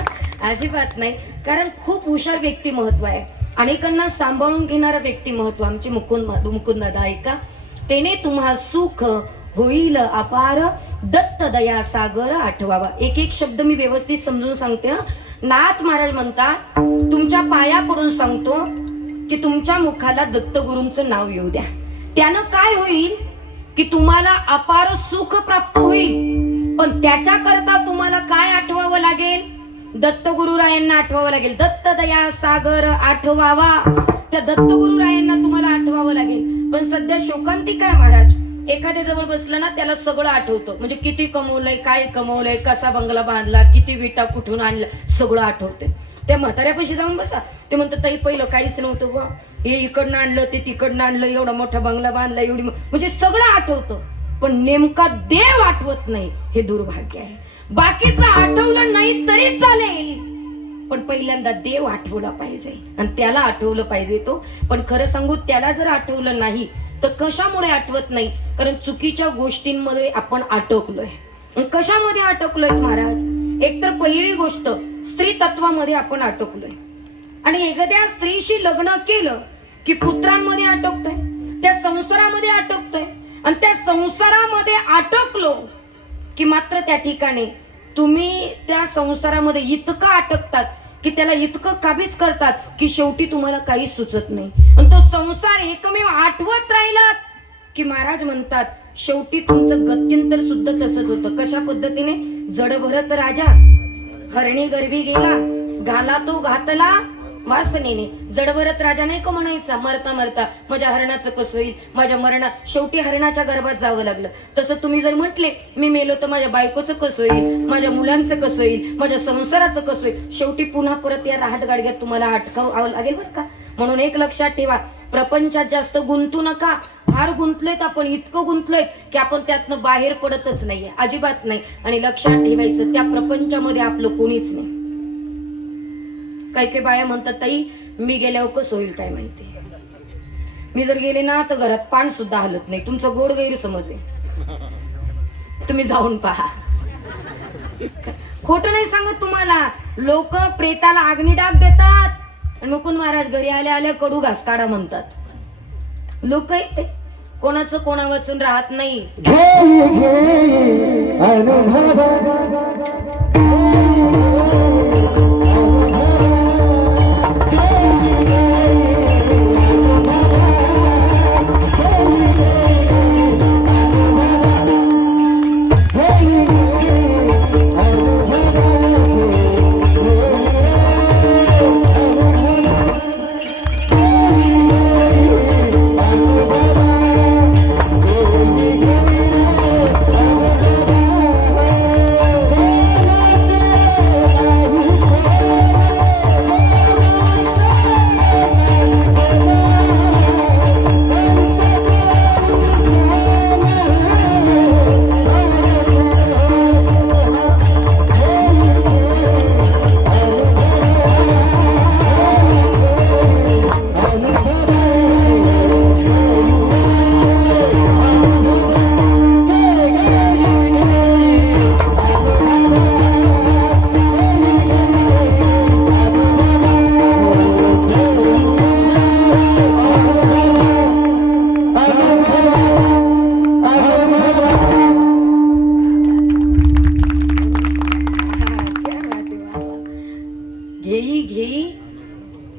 अजिबात नाही. कारण खूप हुशार व्यक्तिमत्व आहे, अनेकांना सांभाळून घेणारं व्यक्तिमत्व आमचे मुकुंद दादा ऐका. तेने तुम्हा सुख होईल अपार, दत्त दया सागर आठवावा. एक एक शब्द मी व्यवस्थित समजून सांगते. नाथ महाराज म्हणतात, तुमच्या पाया पडून सांगतो की तुमच्या मुखाला दत्तगुरूंचं नाव येऊ द्या. त्यानं काय होईल की तुम्हाला अपार सुख प्राप्त होईल. पण त्याच्याकरता तुम्हाला काय आठवावं लागेल? दत्तगुरुरायांना आठवावं लागेल. दत्त दया सागर आठवावा, त्या दत्तगुरुरायांना तुम्हाला आठवावं लागेल. पण सध्या शोकांतिक काय महाराज, एखाद्या जवळ बसलं ना त्याला सगळं आठवतं. म्हणजे किती कमवलंय, काय कमवलंय, कसा बंगला बांधला, किती विटा कुठून आणला, सगळं आठवते. त्या म्हाताऱ्यापाशी जाऊन बसा, ते म्हणतात ताई पहिलं काहीच नव्हतं ग, हे इकडनं आणलं ते तिकडनं आणलं, एवढा मोठा बंगला बांधला, एवढी म्हणजे सगळं आठवतं. पण नेमका देव आठवत नाही, हे दुर्भाग्य आहे. बाकीचं आठवलं नाही तरी चालेल, पण पहिल्यांदा देव आठवला पाहिजे आणि त्याला आठवलं पाहिजे तो. पण खरं सांगू, त्याला जर आठवलं नाही तर कशामुळे आठवत नाही? कारण चुकीच्या गोष्टींमध्ये आपण अटकलोय. कशामध्ये अटकलोय महाराज? एकतर पहिली गोष्ट, स्त्री तत्वामध्ये आपण अटकलोय. आणि एखाद्या स्त्रीशी लग्न केलं की पुत्रांमध्ये अटकतोय, त्या संसारामध्ये अटकतोय. आणि त्या संसारामध्ये अटकलो की मात्र त्या ठिकाणी तुम्ही त्या संसारामध्ये इतकं अटकतात की त्याला इतकं काबीज करतात की शेवटी तुम्हाला काही सुचत नाही. आणि तो संसार एकमेव आठवत राहिलात की महाराज म्हणतात शेवटी तुमचं गत्यंतर सुद्धा तसंच होतं. कशा पद्धतीने? जड भरत राजा हरणी गर्भी गेला, घाला तो घातला वासनेने. जडभरत राजा नाही का म्हणायचा, मरता मरता माझ्या हरणाचं कसं होईल, माझ्या मरणात शेवटी हरणाच्या गर्भात जावं लागलं. तसं तुम्ही जर म्हटले मी मेलो तर माझ्या बायकोचं कसं होईल, माझ्या मुलांचं कसं होईल, माझ्या संसाराचं कसं होईल, शेवटी पुन्हा परत या राहट गाडग्यात तुम्हाला अटकावं लागेल बरं का. म्हणून एक लक्षात ठेवा, प्रपंचात जास्त गुंतू नका. फार गुंतलोयत आपण, इतकं गुंतलोय की आपण त्यातनं बाहेर पडतच नाहीये, अजिबात नाही. आणि लक्षात ठेवायचं, त्या प्रपंचामध्ये आपलं कोणीच नाही. काही काही बाया म्हणतात ताई मी गेल्यावर कसं होईल काय माहिती, मी जर गेले ना तर घरात पान सुद्धा हलत नाही. तुमचं गोड गैरसमज आहे, तुम्ही जाऊन पहा. खोटं नाही सांगत तुम्हाला. लोक प्रेताला अग्निडाग देतात आणि मुकुंद महाराज घरी आल्या आल्या कडू घास काढा म्हणतात. लोक आहेत ते, कोणाचं कोणा वाचून राहत नाही. घे घे अनुभव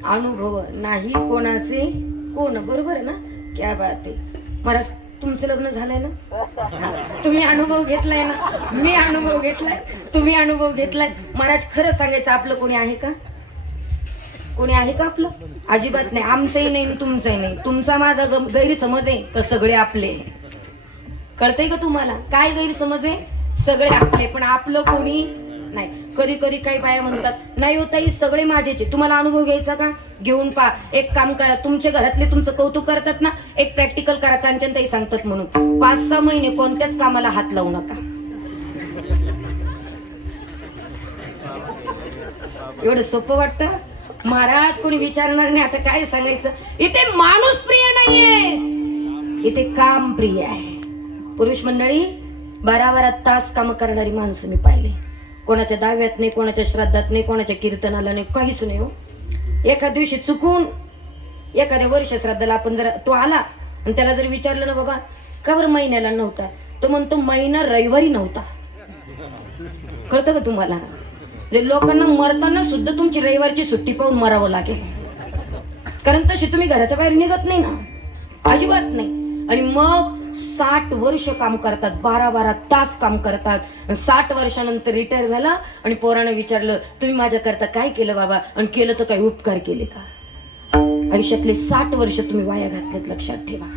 अनुभव नाही कोणाचे कोण. बरोबर आहे ना? क्या बात आहे महाराज. तुमचं लग्न झालंय ना, तुम्ही अनुभव घेतलाय ना, मी अनुभव घेतलाय, तुम्ही अनुभव घेतलाय. महाराज खरं सांगायचं, आपलं कोणी आहे का? कोणी आहे का आपलं? अजिबात नाही. आमचंही नाही तुमचंही नाही. तुमचा माझा गैरसमज आहे तर सगळे आपले. कळतंय का तुम्हाला काय गैरसमज आहे? सगळे आपले, पण आपलं कोणी नाही. कधी कधी काही बाया म्हणतात नाही होताही सगळे माझेचे. तुम्हाला अनुभव घ्यायचा का? घेऊन पहा. एक काम करा, तुमच्या घरातले तुमचं कौतुक करतात ना, एक प्रॅक्टिकल करा. कांचनताई सांगतात म्हणून 5-6 महिने कोणत्याच कामाला हात लावू नका. एवढं सोपं वाटतं महाराज, कोणी विचारणार नाही. आता काय सांगायचं, इथे माणूस प्रिय नाहीये, इथे काम प्रिय आहे. पुरुष मंडळी 12-12 तास काम करणारी माणसं मी पाहिले. कोणाच्या दाव्यात नाही, कोणाच्या श्राद्धात नाही, कोणाच्या कीर्तनाला नाही, काहीच नाही हो. एखाद्या दिवशी चुकून एखाद्या वर्ष श्राद्धाला आपण जर तो आला आणि त्याला जर विचारलं ना, बाबा का बरं महिन्याला नव्हता, तो म्हणतो महिना रविवारी नव्हता. कळतं का तुम्हाला? लोकांना मरताना सुद्धा तुमची रविवारची सुट्टी पाहून मरावं लागेल, कारण तशी तुम्ही घराच्या बाहेर निघत नाही ना, अजिबात नाही. आणि मग 60 वर्ष काम करतात, 12-12 तास काम करतात. 60 वर्षानंतर रिटायर झाला आणि पोरानं विचारलं, तुम्ही माझ्याकरता काय केलं बाबा, आणि केलं तर काही उपकार केले का? आयुष्यातले 60 वर्ष तुम्ही वाया घातलेत, लक्षात ठेवा.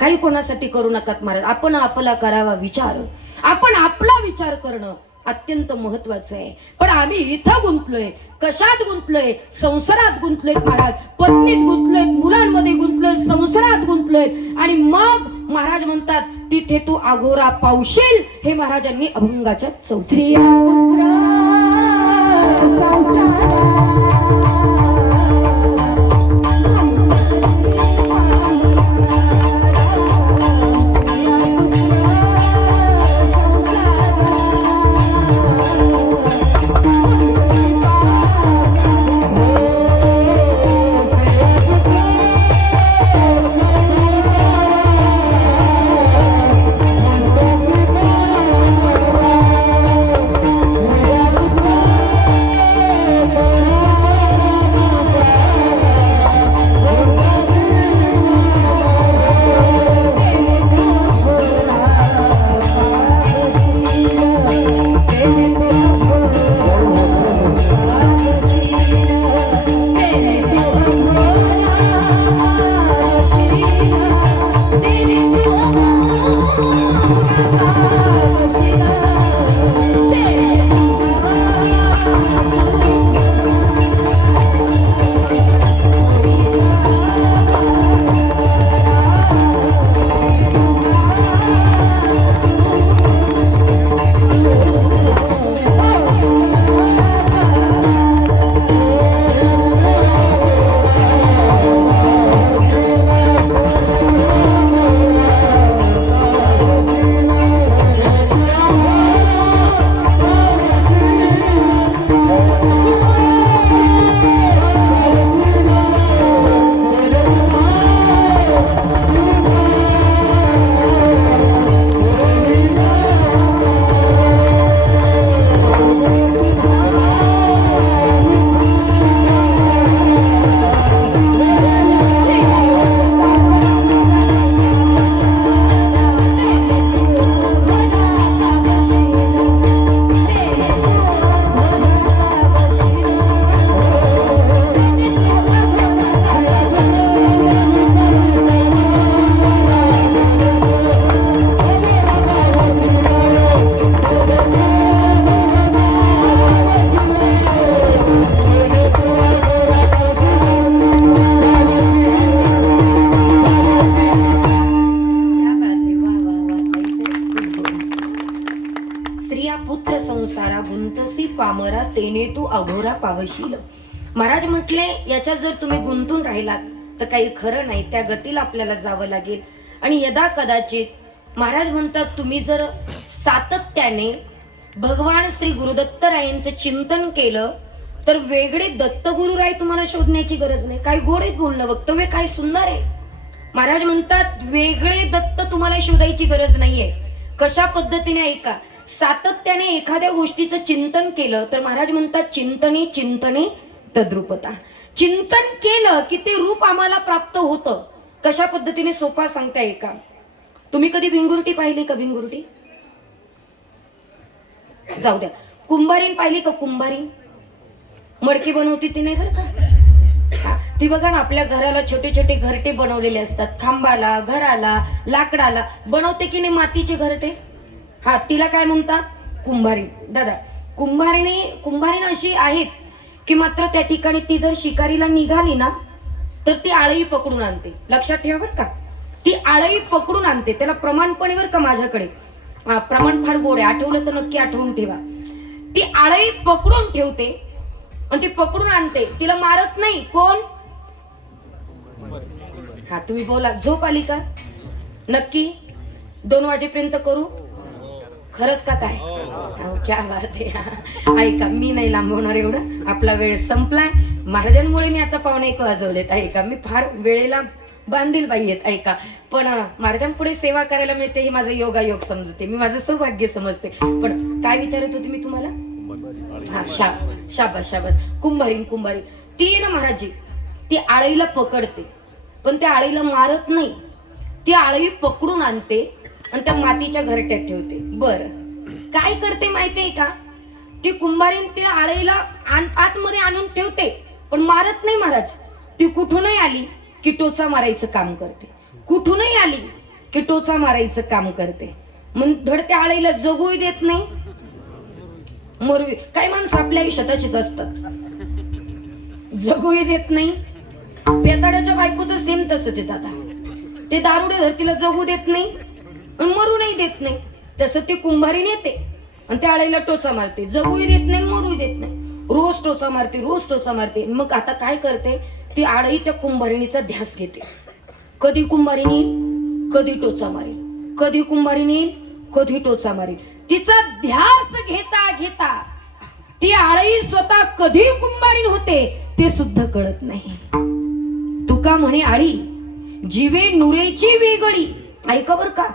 काही कोणासाठी करू नकात महाराज. आपण आपला करावा विचार, आपण आपला विचार करणं अत्यंत महत्वाचं आहे. पण आम्ही इथं गुंतलोय, कशात गुंतलोय? संसारात गुंतलोय महाराज, पत्नीत गुंतलोय, मुलांमध्ये गुंतलोय, संसारात गुंतलोय. आणि मग महाराज म्हणतात, तिथे तू अघोरा पावशील. हे महाराजांनी अभंगाच्या 4 पामरा तेने तू अघोरा पावशील. महाराज म्हटले, याच्यात जर तुम्ही गुंतून राहिलात तर काही खरं नाही, त्या गतीला आपल्याला जावं लागेल. आणि यदा कदाचित महाराज म्हणतात, तुम्ही जर सातत्याने भगवान श्री गुरुदत्तरायांचं चिंतन केलं तर वेगळे दत्तगुरुराय तुम्हाला शोधण्याची गरज नाही. काय गोड आहेत बोलणं, वक्तव्य काय सुंदर आहे. महाराज म्हणतात, वेगळे दत्त तुम्हाला शोधायची गरज नाहीये. कशा पद्धतीने ऐका, सातत्याने एखाद्या गोष्टीचं चिंतन केलं तर महाराज म्हणतात, चिंतने चिंतने तद्रूपता. चिंतन केलं की ते रूप आम्हाला प्राप्त होतं. कशा पद्धतीने सोपा सांगता येईल का? तुम्ही कधी भिंगुरटी पाहिली का? भिंगुरटी जाऊ द्या, कुंभारीन पाहिली का? कुंभारीन मडकी बनवती ती नाही बरं का? ती बघा ना, आपल्या घराला छोटे छोटे घरटे बनवलेले असतात, खांबाला, घराला, लाकडाला बनवते की नाही मातीचे घरटे. हा, तिला काय म्हणतात? कुंभारीन. दादा, कुंभारीण अशी आहेत की मात्र त्या ठिकाणी ती जर शिकारीला निघाली ना तर ती आळई पकडून आणते. लक्षात ठेवा बरं का, ती आळई पकडून आणते. त्याला प्रमाणपणे बरं का माझ्याकडे, प्रमाण फार गोड आहे, आठवलं तर नक्की आठवून ठेवा. ती आळई पकडून ठेवते आणि ती पकडून आणते, तिला मारत नाही. कोण? हा तुम्ही बोला. झोप आली का? नक्की 2 वाजेपर्यंत करू? खरंच का काय? क्या बात आहे. ऐका, मी नाही लांबवणार एवढं, आपला वेळ संपलाय. महाराजांमुळे मी आता 1:15 वाजवलेत. ऐका, मी फार वेळेला बांधील बाई आहेत. ऐका, पण महाराजांपुढे सेवा करायला मिळते हे माझं योगायोग समजते, मी माझं सौभाग्य समजते. पण काय विचारत होते मी तुम्हाला? हा, शाबास शाबास. कुंभारीन ती आहे ना महाराजी, ती आळीला पकडते, पण त्या आळीला मारत नाही. ती आळी पकडून आणते आणि त्या मातीच्या घरट्यात ठेवते. बर, काय करते माहितीये का? ती कुंभारीन त्या आळीला आतमध्ये आणून ठेवते, पण मारत नाही महाराज. ती कुठूनही आली की टोचा मारायचं काम करते, कुठूनही आली की टोचा मारायचं काम करते. मग धड त्या आळीला जगूही देत नाही, मरू. काही माणसं आपल्या आयुष्यात अशीच असतात, जगूही देत नाही. पेताड्याच्या बायकोचं सेम तसंच आहे दादा. ते दारुडे धरतीला जगू देत नाही आणि मरू नाही देत नाही. तसं ती कुंभारीन येते आणि त्या आळीला टोचा मारते, जगूही देत नाही, मरूही देत नाही. रोज टोचा मारते, रोज टोचा मारते. मग आता काय करते? ती आळी त्या कुंभारिणीचा ध्यास घेते. कधी कुंभारीण येईल, कधी टोचा मारेल, कधी कुंभारीण येईल, कधी टोचा मारेल. तिचा ध्यास घेता घेता ती आळी स्वतः कधी कुंभारीण होते ते सुद्धा कळत नाही. तुका म्हणे आळी जीवे नुरेची वेगळी. ऐका बर का,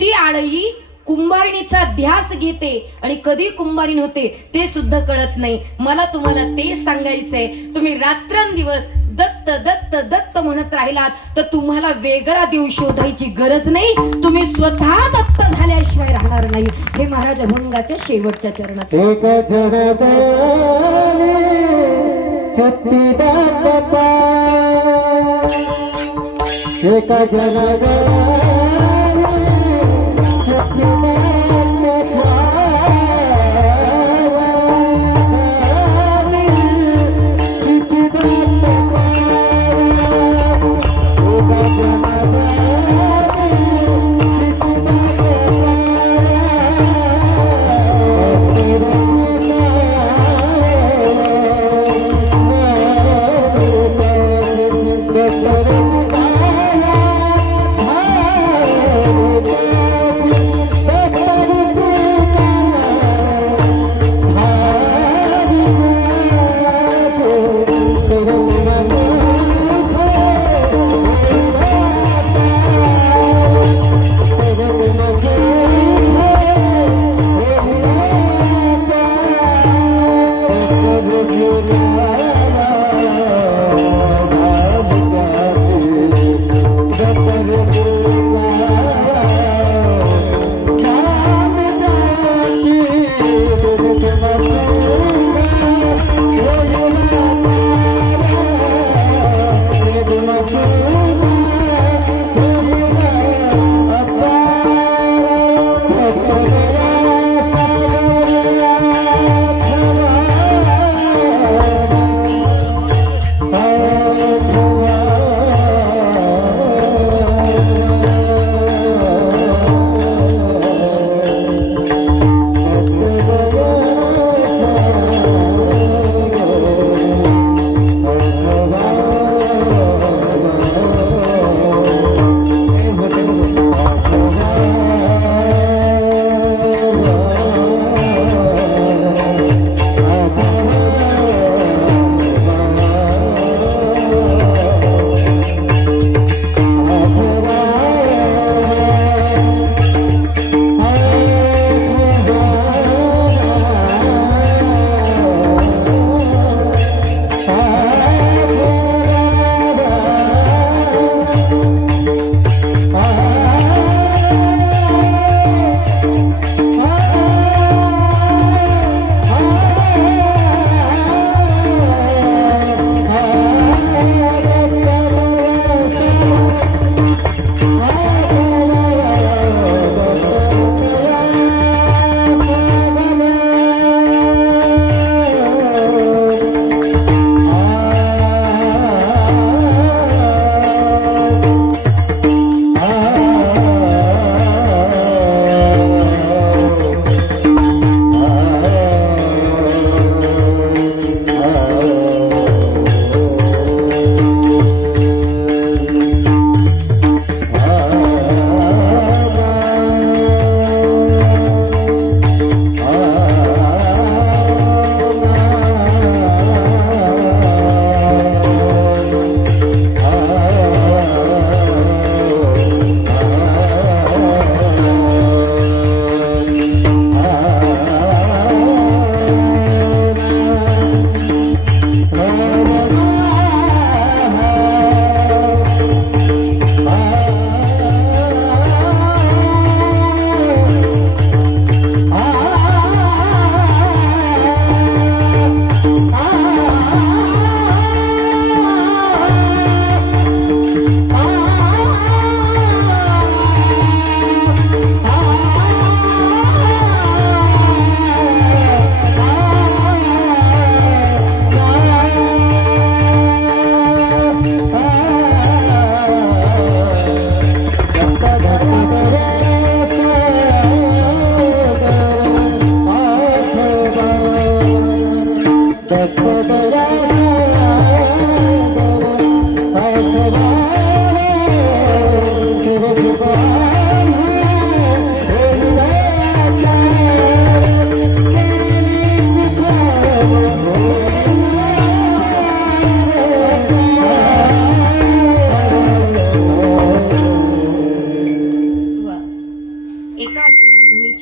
ती आळी कुंभारिणीचा ध्यास घेते आणि कधी कुंभारीण होते ते सुद्धा कळत नाही. मला तुम्हाला ते सांगायचंय, तुम्ही रात्रंदिवस दत्त दत्त दत्त म्हणत राहिलात तर तुम्हाला वेगळा देव शोधायची गरज नाही. तुम्ही स्वतः दत्त झाल्याशिवाय राहणार नाही. हे महाराज अभंगाच्या शेवटच्या चरणात. एक जनताने चत्तीदाता, एक जनताने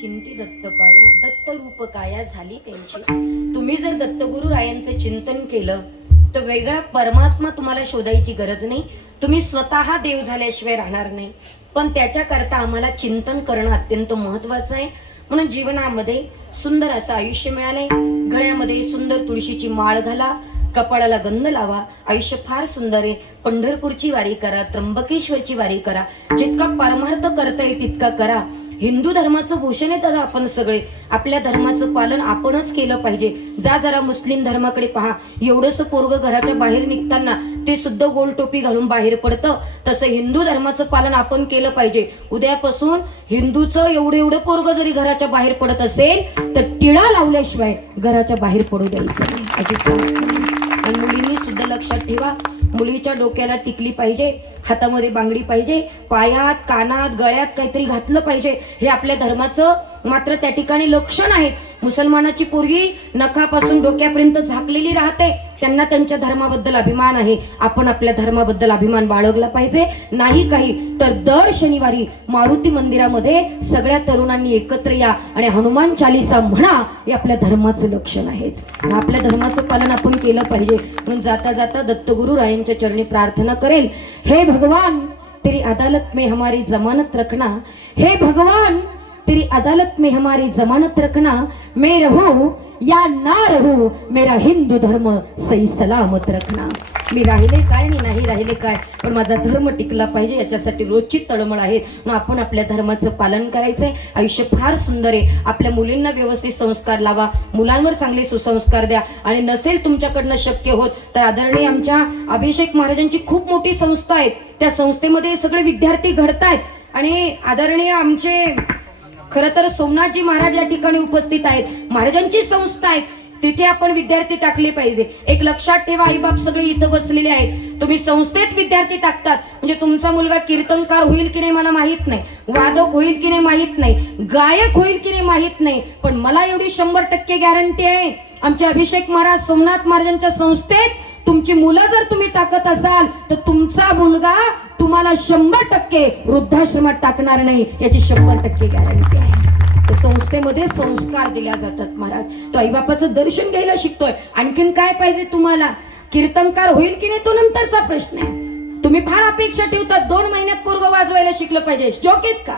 चिंती दत्त पाया, दत्त रूप काया झाली त्यांची. तुम्ही जर दत्तगुरु रायांचं चिंतन केलं तर वेगळा परमात्मा तुम्हाला शोधायची गरज नाही. तुम्ही स्वतः देव झाल्याशिवाय राहणार नाही. पण त्याच्याकरता आम्हाला चिंतन करणं अत्यंत महत्वाचं आहे. म्हणून जीवनामध्ये सुंदर असं आयुष्य मिळालंय. गळ्यामध्ये सुंदर तुळशीची माळ घाला, कपाळाला गंध लावा. आयुष्य फार सुंदर आहे. पंढरपूरची वारी करा, त्र्यंबकेश्वरची वारी करा. जितका परमार्थ करता येईल तितका करा. हिंदू धर्माचं भूषण आहे दादा आपण सगळे. आपल्या धर्माचं पालन आपणच केलं पाहिजे. जा जरा मुस्लिम धर्माकडे पहा. एवढंसं पोरगं घराच्या बाहेर निघताना ते सुद्धा गोल टोपी घालून बाहेर पडतं. तसं हिंदू धर्माचं पालन आपण केलं पाहिजे. उद्यापासून हिंदूचं एवढं पोरगं जरी घराच्या बाहेर पडत असेल तर टिळा लावल्याशिवाय घराच्या बाहेर पडू द्यायचं नाही. आणि मुलींनी सुद्धा लक्षात ठेवा, मुलीच्या डोक्याला टिकली पाहिजे, हातामध्ये बांगडी पाहिजे, पायात कानात गळ्यात काहीतरी घातलं पाहिजे. हे आपल्या धर्माचं मात्र त्या ठिकाणी लक्षण आहे. मुसलमानाची पोरगी नखापासून डोक्यापर्यंत झाकलेली राहते. त्यांना त्यांच्या धर्माबद्दल अभिमान आहे. आपण आपल्या धर्माबद्दल अभिमान बाळगला पाहिजे. नाही काही तर दर शनिवारी मारुती मंदिरामध्ये सगळ्या तरुणांनी एकत्र या आणि हनुमान चालीसा म्हणा. हे आपल्या धर्माचं लक्षण आहे. आपल्या धर्माचं पालन आपण केलं पाहिजे. म्हणून जाता जाता दत्तगुरु रायांच्या चरणी प्रार्थना करेल, हे भगवान तेरी अदालत में हमारी जमानत रखना. हे भगवान तेरी अदालत में हमारी जमानत रखना. मैं रहूं या ना रहूं, मेरा हिंदू धर्म सही सलामत रखना. मी राहिले काय नाही राहिले काय, पण माझा धर्म टिकला पाहिजे याच्यासाठी रोजची तळमळ आहे. म्हणून आपण आपल्या धर्माचं पालन करायचंय. आयुष्य फार सुंदर आहे. आपल्या मुलींना व्यवस्थित संस्कार लावा, मुलांवर चांगले सुसंस्कार द्या. आणि नसेल तुमच्याकडनं शक्य होत तर आदरणीय आमच्या अभिषेक महाराजांची खूप मोठी संस्था आहे. त्या संस्थेमध्ये सगळे विद्यार्थी घडतायत. आणि आदरणीय आमचे खरं तर सोमनाथजी महाराज या ठिकाणी उपस्थित आहेत. महाराजांची संस्था आहे, तिथे आपण विद्यार्थी टाकले पाहिजे. एक लक्षात ठेवा, आईबाप सगळे इथं बसलेले आहेत. तुम्ही संस्थेत विद्यार्थी टाकतात म्हणजे तुमचा मुलगा कीर्तनकार होईल की नाही मला माहित नाही, वादक होईल की नाही माहित नाही, गायक होईल की नाही माहित नाही, पण मला एवढी 100% गॅरंटी आहे, आमचे अभिषेक महाराज सोमनाथ महाराजांच्या संस्थेत तुमची मुलं जर तुम्ही टाकत असाल तर तुमचा मुलगा तुम्हाला 100% वृद्धाश्रमात टाकणार नाही, याची 100% गॅरंटी आहे. संस्थेमध्ये संस्कार दिल्या जातात महाराज. तो आईबापाचं दर्शन घ्यायला शिकतोय. आणखीन काय पाहिजे तुम्हाला? कीर्तनकार होईल की नाही तो नंतरचा प्रश्न आहे. तुम्ही फार अपेक्षा ठेवतात 2 महिन्यात पोरगं वाजवायला शिकलं पाहिजे. जोक आहेत का?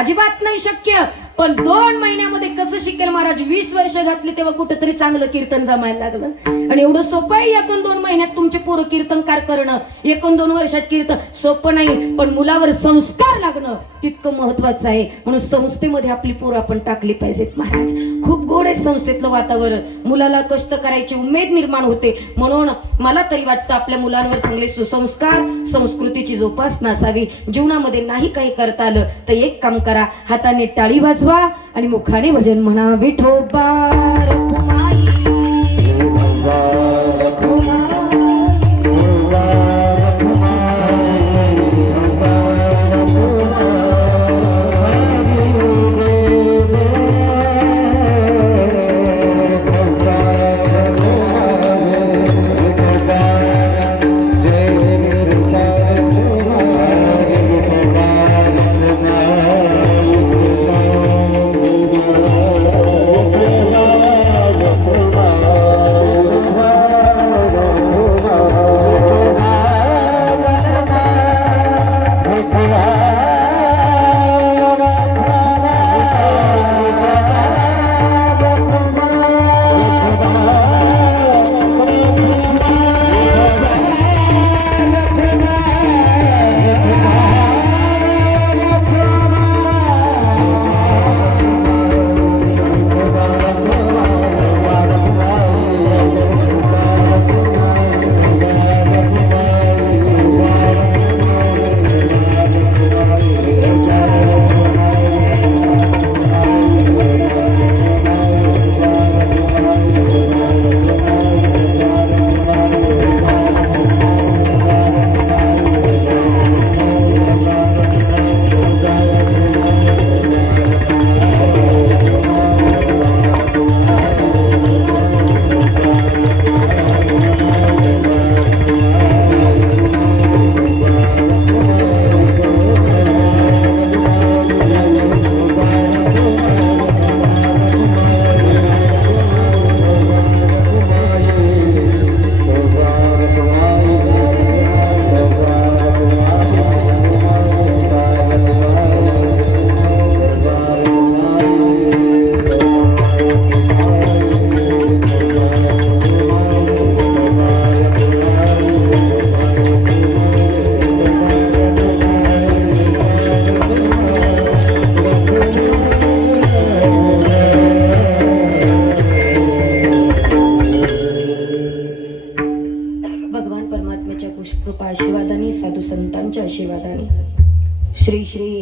अजिबात नाही शक्य. पण 2 महिन्यामध्ये कसं शिकेल महाराज? 20 वर्ष घातली तेव्हा कुठेतरी चांगलं कीर्तन जमायला लागलं. आणि एवढं सोपं आहे 1-2 महिन्यात तुमचे पोरं कीर्तनकार करणं. 1-2 वर्षात कीर्तन सोपं नाही, पण मुलावर संस्कार लागणं तितकं महत्वाचं आहे. म्हणून संस्थेमध्ये आपली पोरं आपण टाकली पाहिजेत महाराज. खूप गोड आहे संस्थेतलं वातावरण. मुलाला कष्ट करायची उमेद निर्माण होते. म्हणून मला तरी वाटतं आपल्या मुलांवर चांगले सुसंस्कार, संस्कृतीची जोपासना असावी. जीवनामध्ये नाही काही करता आलं तर एक काम करा, हाताने टाळी वाजवा आणि मुखाने भजन म्हणा. विठोबा रखुमाई,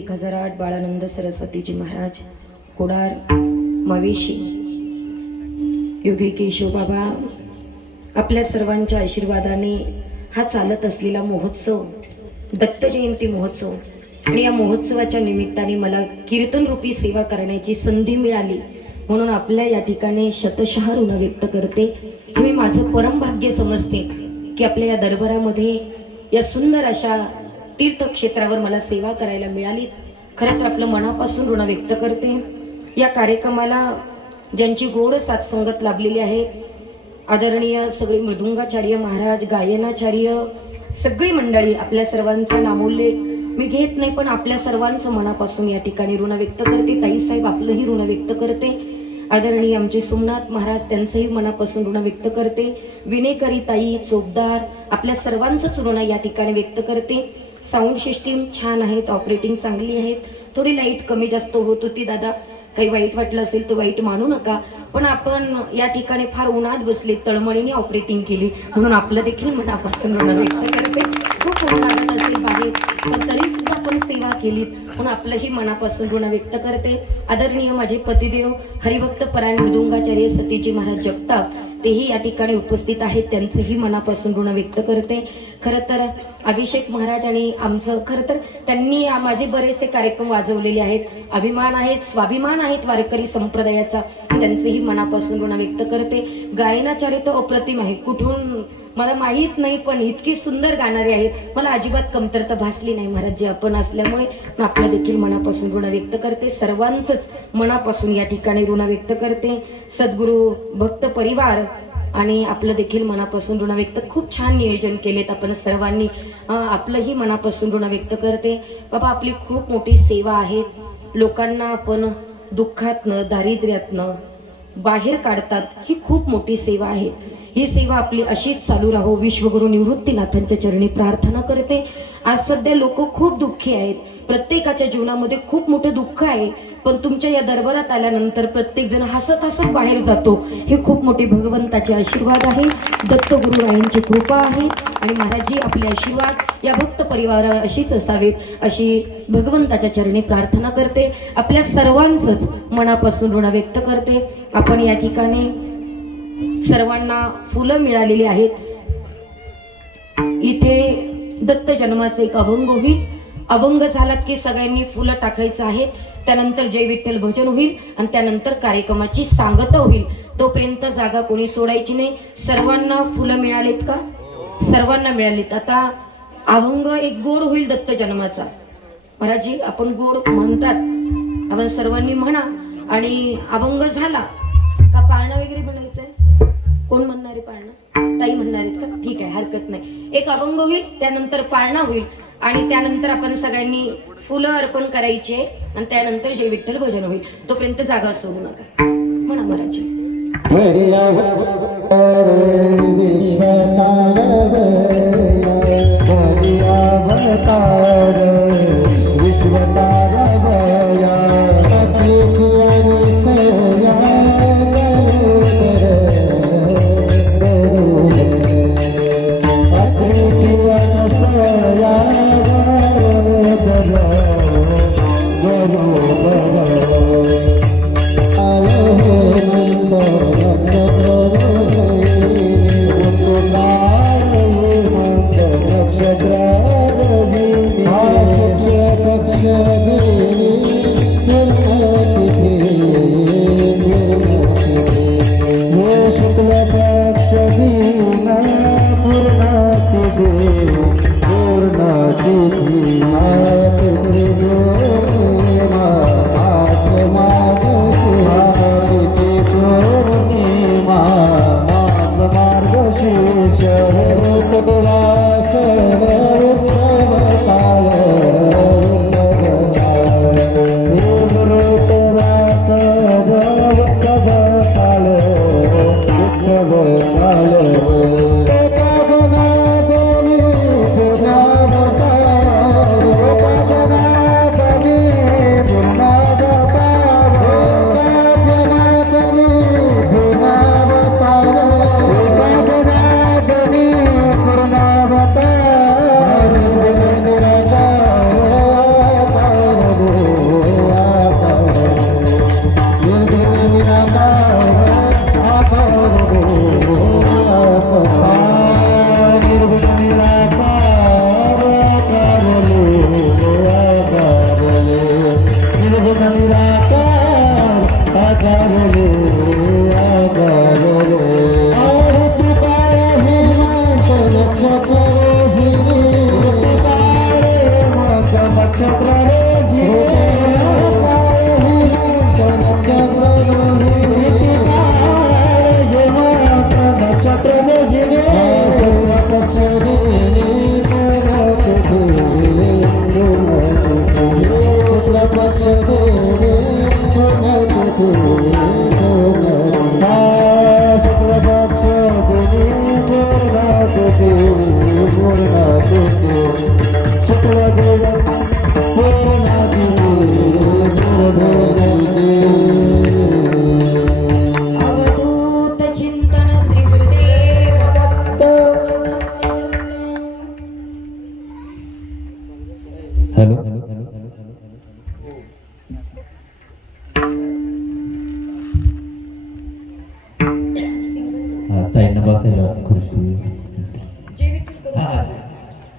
1008 बाळानंद सरस्वतीजी महाराज कोडार मावेशी योगी केशव बाबा आपल्या सर्वांच्या आशीर्वादाने हा चालत असलेला महोत्सव दत्त जयंती महोत्सव आणि या महोत्सवाच्या निमित्ताने मला कीर्तन रूपी सेवा करण्याची संधी मिळाली म्हणून आपल्या या ठिकाणी शतशः ऋण व्यक्त करते. मी माझं परमभाग्य समजते की आपल्या या दरबारामध्ये या सुंदर अशा तीर्थक्षेत्रावर मला सेवा करायला मिळाली. खरं तर आपलं मनापासून ऋण व्यक्त करते. या कार्यक्रमाला ज्यांची गोड साथसंगत लाभलेली आहे आदरणीय सगळे मृदुंगाचार्य महाराज, गायनाचार्य, सगळी मंडळी, आपल्या सर्वांचा नामोल्लेख मी घेत नाही पण आपल्या सर्वांचं मनापासून या ठिकाणी ऋण व्यक्त करते. ताईसाहेब आपलंही ऋण व्यक्त करते. आदरणीय आमचे सोमनाथ महाराज त्यांचंही मनापासून ऋण व्यक्त करते. विनेकरी ताई, चोपदार, आपल्या सर्वांचंच ऋण या ठिकाणी व्यक्त करते. साऊंड सिस्टीम छान आहेत, ऑपरेटिंग चांगली आहेत. थोडी लाईट कमी जास्त होत होती दादा, काही वाईट वाटलं असेल तर वाईट मानू नका, पण आपण या ठिकाणी फार उन्हात बसले, तळमळीने ऑपरेटिंग केली म्हणून आपलं देखील मनापासून ऋण व्यक्त करते. खूप ऊन लागत असेल बाहेर पण तरी सुद्धा आपण सेवा केली म्हणून आपलंही मनापासून ऋण व्यक्त करते. आदरणीय माझे पतिदेव हरिभक्त परायण मृदुंगाचार्य सतीजी महाराज जगताप तेही या ठिकाणी उपस्थित आहेत, त्यांचंही मनापासून ऋण व्यक्त करते. खरं तर अभिषेक महाराज आणि आमचं खरं तर त्यांनी माझे बरेचसे कार्यक्रम वाजवलेले आहेत. अभिमान आहेत, स्वाभिमान आहेत वारकरी संप्रदायाचा, त्यांचंही मनापासून ऋण व्यक्त करते. गायनाचार्य तर अप्रतिम आहे, कुठून मला माहीत नाही पण इतकी सुंदर गाणारे आहेत, मला अजिबात कमतरता भासली नाही महाराज जे आपण असल्यामुळे. आपलं देखील मनापासून ऋण व्यक्त करते. सर्वांचंच मनापासून या ठिकाणी ऋण व्यक्त करते. सद्गुरू भक्त परिवार आणि आपलं देखील मनापासून ऋण व्यक्त, खूप छान नियोजन केलेत आपण सर्वांनी, आपलंही मनापासून ऋण व्यक्त करते. बाबा आपली खूप मोठी सेवा आहे, लोकांना आपण दुःखातनं दारिद्र्यातनं बाहेर काढतात, ही खूप मोठी सेवा आहे. ही सेवा आपली अशीच चालू राहो विश्वगुरु निवृत्तीनाथांच्या चरणी प्रार्थना करते. आज सध्या लोक खूप दुःखी आहेत, प्रत्येकाच्या जीवनामध्ये खूप मोठं दुःख आहे, पण तुमच्या या दरबारात आल्यानंतर प्रत्येक जण हसत हसत बाहेर जातो. हे खूप मोठे भगवंताचे आशीर्वाद आहे, दत्तगुरुरायांची कृपा आहे आणि महाराजजी आपले आशीर्वाद या भक्त परिवारावर अशीच असावेत अशी भगवंताच्या चरणी प्रार्थना करते. आपल्या सर्वांचंच मनापासून ऋण व्यक्त करते. आपण या ठिकाणी सर्वांना फुलं मिळालेली आहेत. इथे दत्त जन्माचे एक अभंग होईल, अभंग झालात की सगळ्यांनी फुलं टाकायचं आहेत, त्यानंतर जय विठ्ठल भजन होईल आणि त्यानंतर कार्यक्रमाची सांगता होईल. तोपर्यंत जागा कोणी सोडायची नाही. सर्वांना फुलं मिळालीत का? सर्वांना मिळालीत. आता अभंग एक गोड होईल दत्त जन्माचा. महाराजी आपण गोड म्हणतात, आपण सर्वांनी म्हणा आणि अभंग झाला का पाळणा वगैरे म्हणायचंय. कोण म्हणणार आहे पाळणा? ताई म्हणणार आहेत का? ठीक आहे, हरकत नाही. एक अभंग होईल, त्यानंतर पाळणा होईल आणि त्यानंतर आपण सगळ्यांनी फुलं अर्पण करायचे आणि त्यानंतर जय विठ्ठल भजन होईल. तोपर्यंत जागा सोडू नका. म्हणा महाराज. पूर्ण शुक्लपक्ष देवी शुक्लपक्ष अवधूत चिंतन श्री गुरुदेव हॅलो ताईंना बसायला खुर्ची जय विठ्ठल करून.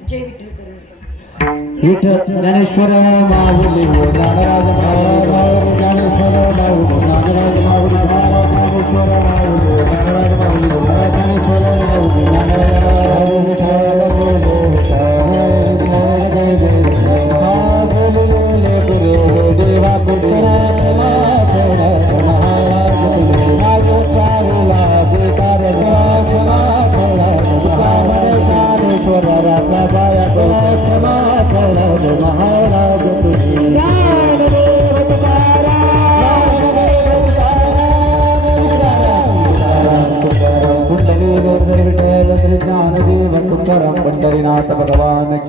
जय विठ्ठल करून. विठ्ठल ज्ञानेश्वर माऊली नागराज